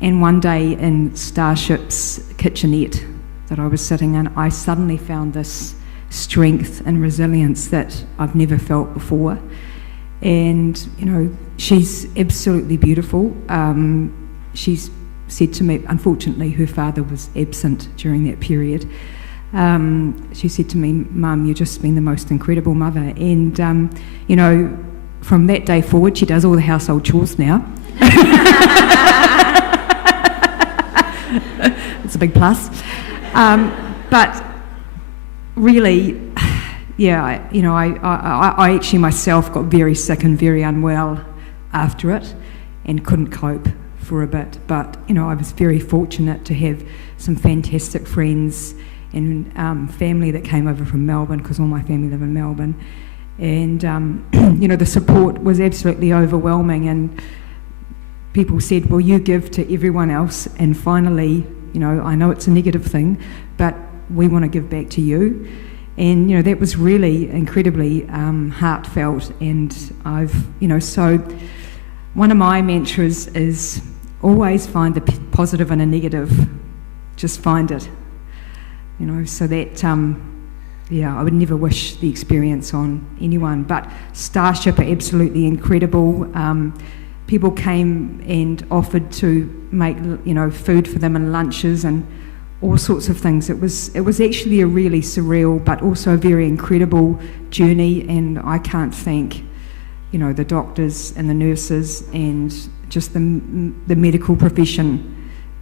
And one day in Starship's kitchenette that I was sitting in, I suddenly found this strength and resilience that I've never felt before. And, you know, she's absolutely beautiful. She's said to me, unfortunately, her father was absent during that period. She said to me, "Mum, you've just been the most incredible mother." And, you know, from that day forward, she does all the household chores now. It's a big plus. But really, yeah, I actually myself got very sick and very unwell after it and couldn't cope for a bit. But, you know, I was very fortunate to have some fantastic friends and family that came over from Melbourne, because all my family live in Melbourne. And, you know, the support was absolutely overwhelming, and people said, well, you give to everyone else, and finally, you know, I know it's a negative thing, but we want to give back to you. And, you know, that was really incredibly heartfelt. And I've, you know, so one of my mantras is always find the positive in a negative. Just find it. You know, so that, yeah, I would never wish the experience on anyone. But Starship are absolutely incredible. People came and offered to make, you know, food for them and lunches and all sorts of things. It was actually a really surreal but also a very incredible journey, and I can't thank, you know, the doctors and the nurses and just the medical profession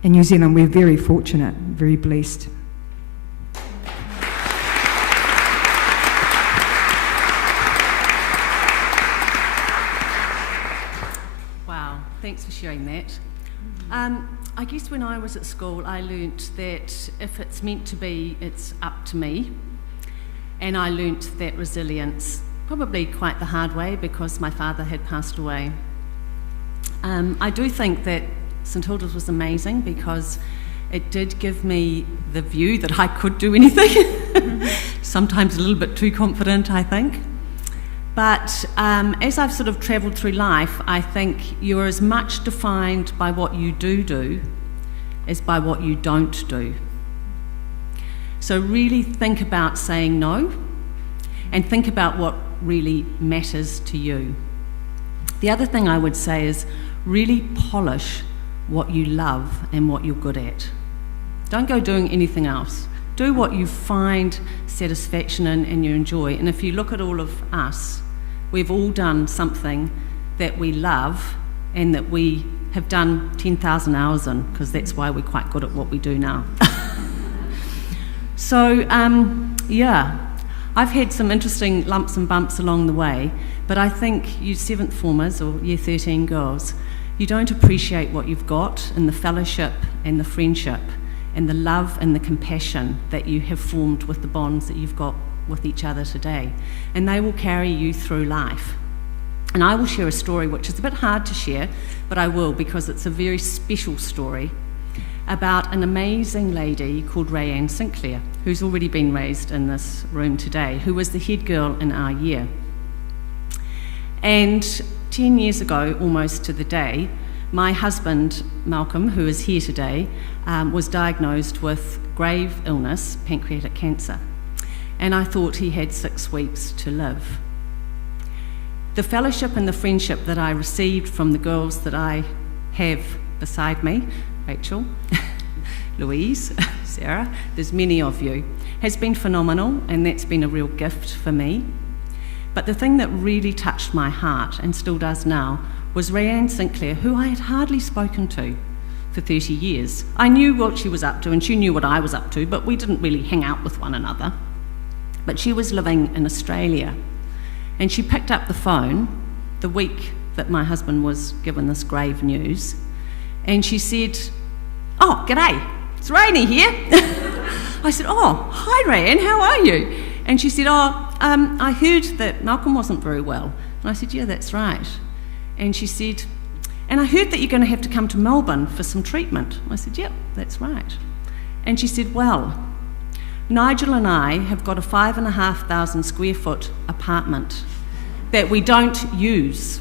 in New Zealand. We're very fortunate, very blessed. Wow, thanks for sharing that. I guess when I was at school, I learnt that if it's meant to be, it's up to me. And I learnt that resilience, probably quite the hard way, because my father had passed away. I do think that St Hilda's was amazing because it did give me the view that I could do anything. Sometimes a little bit too confident, I think. But as I've sort of travelled through life, I think you're as much defined by what you do as by what you don't do. So really think about saying no, and think about what really matters to you. The other thing I would say is really polish what you love and what you're good at. Don't go doing anything else. Do what you find satisfaction in and you enjoy. And if you look at all of us, we've all done something that we love and that we have done 10,000 hours in, because that's why we're quite good at what we do now. So, yeah, I've had some interesting lumps and bumps along the way, but I think you 7th formers or Year 13 girls, You don't appreciate what you've got in the fellowship and the friendship and the love and the compassion that you have formed with the bonds that you've got with each other today. And they will carry you through life. And I will share a story which is a bit hard to share, but I will, because it's a very special story about an amazing lady called Rayanne Sinclair, who's already been raised in this room today, who was the head girl in our year. And 10 years ago, almost to the day, my husband, Malcolm, who is here today, was diagnosed with grave illness, pancreatic cancer. And I thought he had 6 weeks to live. The fellowship and the friendship that I received from the girls that I have beside me, Rachel, Louise, Sarah, there's many of you, has been phenomenal, and that's been a real gift for me. But the thing that really touched my heart, and still does now, was Rayanne Sinclair, who I had hardly spoken to for 30 years. I knew what she was up to, and she knew what I was up to, but we didn't really hang out with one another. But she was living in Australia, and she picked up the phone the week that my husband was given this grave news, and she said, "Oh, g'day, it's Rainy here." I said, "Oh, hi Rayanne, how are you?" And she said, I heard that Malcolm wasn't very well." And I said, "Yeah, that's right." And she said, "And I heard that you're going to have to come to Melbourne for some treatment." I said, "Yep, that's right." And she said, "Well, Nigel and I have got a 5,500 square foot apartment that we don't use."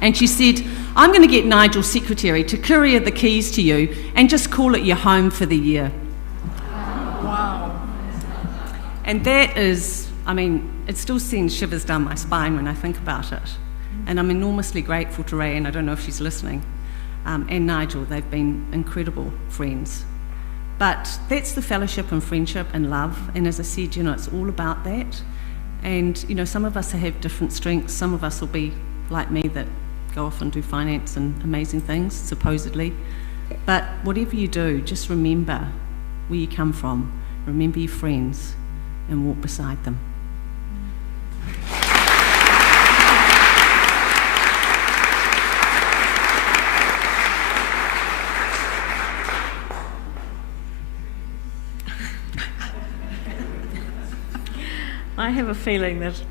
And she said, "I'm going to get Nigel's secretary to courier the keys to you and just call it your home for the year." Wow. And that is, it still sends shivers down my spine when I think about it. And I'm enormously grateful to Ray, and I don't know if she's listening, and Nigel. They've been incredible friends. But that's the fellowship and friendship and love, and as I said, it's all about that. And, some of us have different strengths. Some of us will be like me, that go off and do finance and amazing things, supposedly. But whatever you do, just remember where you come from, remember your friends, and walk beside them. I have a feeling that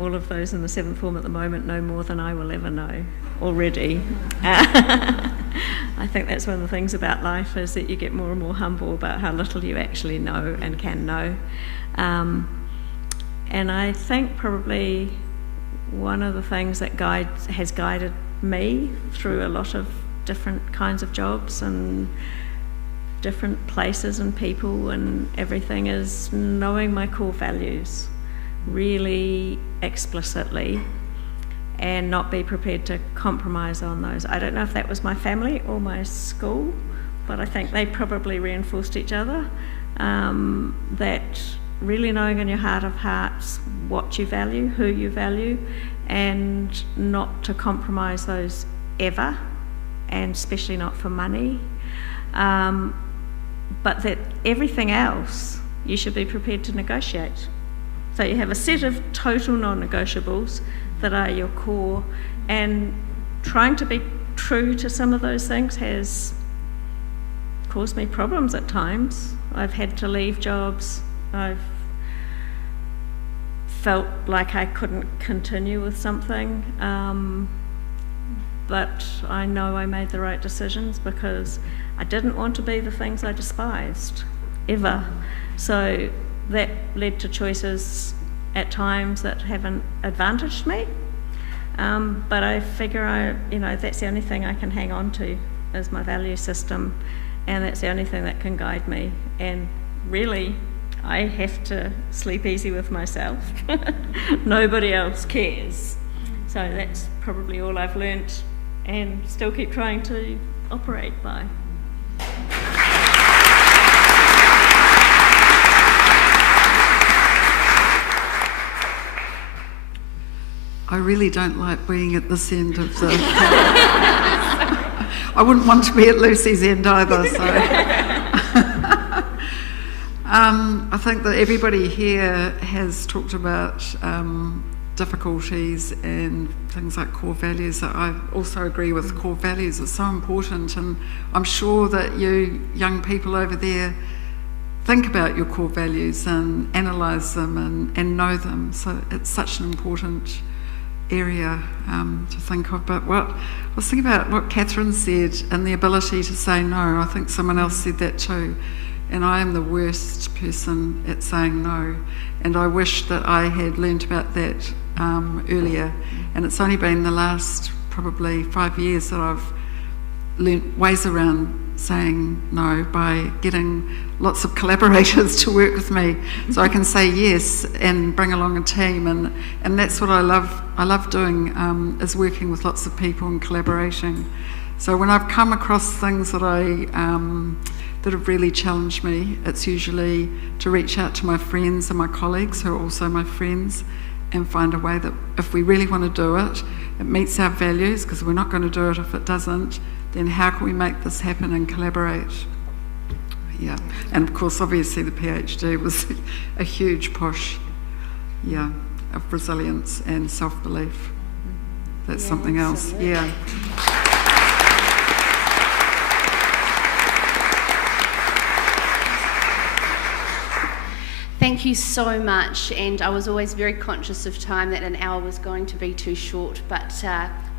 all of those in the seventh form at the moment know more than I will ever know already. I think that's one of the things about life, is that you get more and more humble about how little you actually know and can know. And I think probably one of the things that has guided me through a lot of different kinds of jobs and different places and people and everything is knowing my core values really explicitly and not be prepared to compromise on those. I don't know if that was my family or my school, but I think they probably reinforced each other. That really knowing in your heart of hearts what you value, who you value, and not to compromise those ever, and especially not for money. But that everything else you should be prepared to negotiate. So you have a set of total non-negotiables that are your core, and trying to be true to some of those things has caused me problems at times. I've had to leave jobs. I've felt like I couldn't continue with something, but I know I made the right decisions because I didn't want to be the things I despised, ever. So that led to choices at times that haven't advantaged me. But I figure that's the only thing I can hang on to is my value system, and that's the only thing that can guide me. And really, I have to sleep easy with myself. Nobody else cares. So that's probably all I've learnt and still keep trying to operate by. I really don't like being at this end of the... I wouldn't want to be at Lucy's end either, so... I think that everybody here has talked about difficulties and things like core values. I also agree with core values. It's so important, and I'm sure that you young people over there think about your core values and analyse them and know them. So it's such an important area to think of. But I was thinking about what Catherine said and the ability to say no. I think someone else said that too. And I am the worst person at saying no. And I wish that I had learnt about that earlier. And it's only been the last probably 5 years that I've learnt ways around saying no by getting lots of collaborators to work with me so I can say yes and bring along a team. And that's what I love doing, is working with lots of people and collaborating. So when I've come across things that that have really challenged me, it's usually to reach out to my friends and my colleagues who are also my friends and find a way that if we really want to do it, it meets our values, because we're not going to do it if it doesn't, then how can we make this happen and collaborate? Yeah, and of course obviously the PhD was a huge push, yeah, of resilience and self-belief. That's something else, yeah. Thank you so much, and I was always very conscious of time, that an hour was going to be too short, but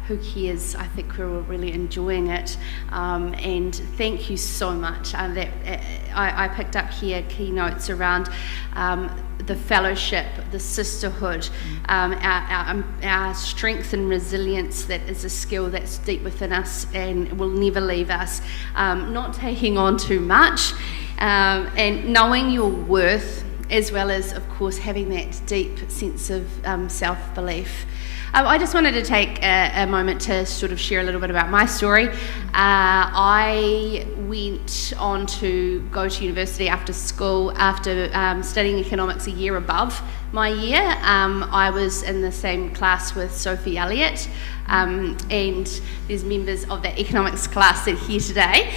who cares? I think we're all really enjoying it, and thank you so much. I picked up here keynotes around the fellowship, the sisterhood, our strength and resilience. That is a skill that's deep within us and will never leave us. Not taking on too much, and knowing your worth, as well as, of course, having that deep sense of self-belief. I just wanted to take a moment to sort of share a little bit about my story. I went on to go to university after school, after studying economics a year above my year. I was in the same class with Sophie Elliott, and there's members of the economics class that are here today.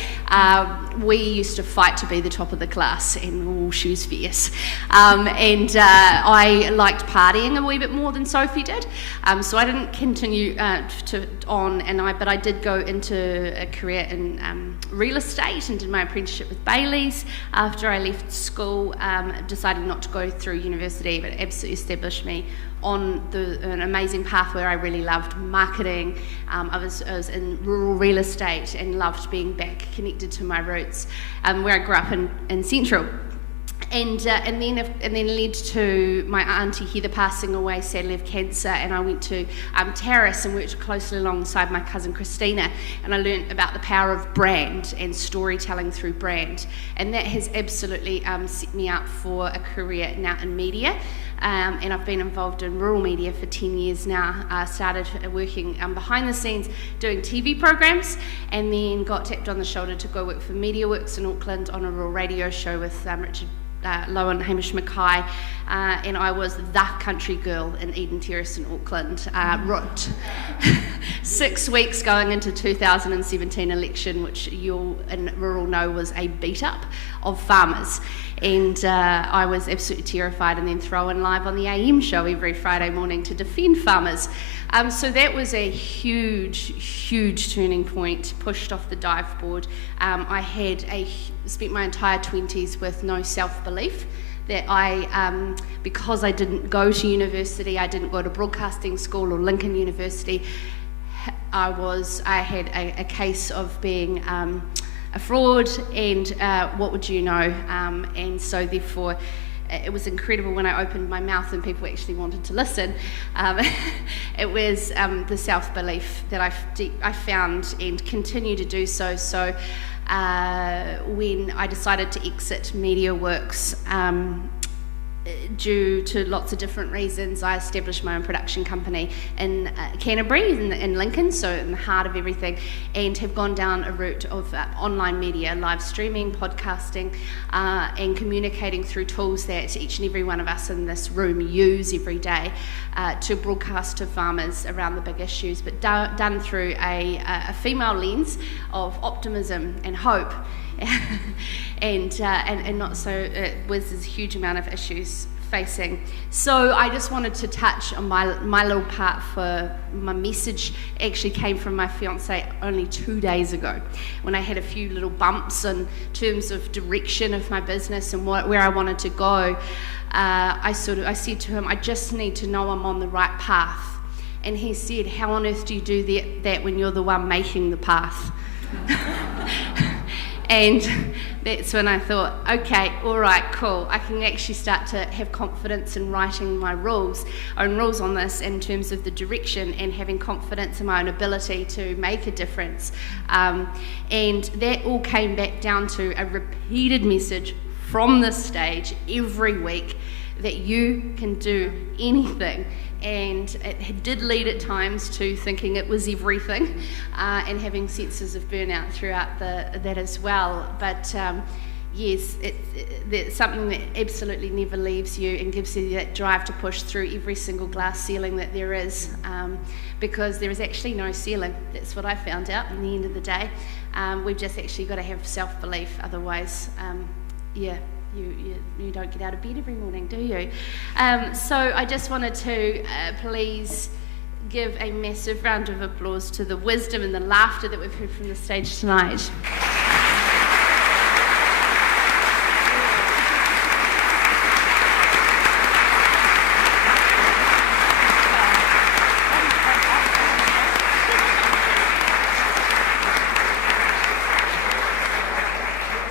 We used to fight to be the top of the class, and we were all shoes fierce. And I liked partying a wee bit more than Sophie did, so I didn't continue but I did go into a career in real estate and did my apprenticeship with Bailey's. After I left school, decided not to go through university, but absolutely established me on an amazing path where I really loved marketing. I was in rural real estate and loved being back connected to my roots, where I grew up in Central. And then led to my auntie Heather passing away sadly of cancer, and I went to Terrace and worked closely alongside my cousin Christina, and I learnt about the power of brand and storytelling through brand, and that has absolutely set me up for a career now in media. And I've been involved in rural media for 10 years now. I started working behind the scenes doing TV programs, and then got tapped on the shoulder to go work for MediaWorks in Auckland on a rural radio show with Richard Lowe and Hamish Mackay, and I was the country girl in Eden Terrace in Auckland. 6 weeks going into 2017 election, which you'll in rural know was a beat up of farmers, and I was absolutely terrified, and then thrown live on the AM show every Friday morning to defend farmers. So that was a huge turning point, pushed off the dive board. I had spent my entire 20s with no self-belief, that because I didn't go to university, I didn't go to broadcasting school or Lincoln University, I had a case of being a fraud, and what would you know, and so therefore it was incredible when I opened my mouth and people actually wanted to listen. It was the self-belief that I found and continue to do so. So when I decided to exit MediaWorks, due to lots of different reasons, I established my own production company in Canterbury, in Lincoln, so in the heart of everything, and have gone down a route of online media, live streaming, podcasting, and communicating through tools that each and every one of us in this room use every day to broadcast to farmers around the big issues, but done through a female lens of optimism and hope. and not so, there's a huge amount of issues facing. So I just wanted to touch on my little part for my message. Actually came from my fiance only 2 days ago, when I had a few little bumps in terms of direction of my business and where I wanted to go. I said to him, I just need to know I'm on the right path. And he said, how on earth do you do that when you're the one making the path? And that's when I thought, okay, all right, cool. I can actually start to have confidence in writing my own rules on this in terms of the direction, and having confidence in my own ability to make a difference. And that all came back down to a repeated message from this stage every week that you can do anything. And it did lead at times to thinking it was everything, and having senses of burnout throughout that as well. But yes, it's something that absolutely never leaves you and gives you that drive to push through every single glass ceiling that there is, because there is actually no ceiling. That's what I found out in the end of the day. We've just actually got to have self-belief, otherwise, you don't get out of bed every morning, do you? So I just wanted to please give a massive round of applause to the wisdom and the laughter that we've heard from the stage tonight.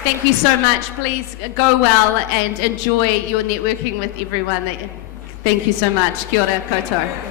Thank you so much. Please go well and enjoy your networking with everyone. Thank you so much. Kia ora koutou.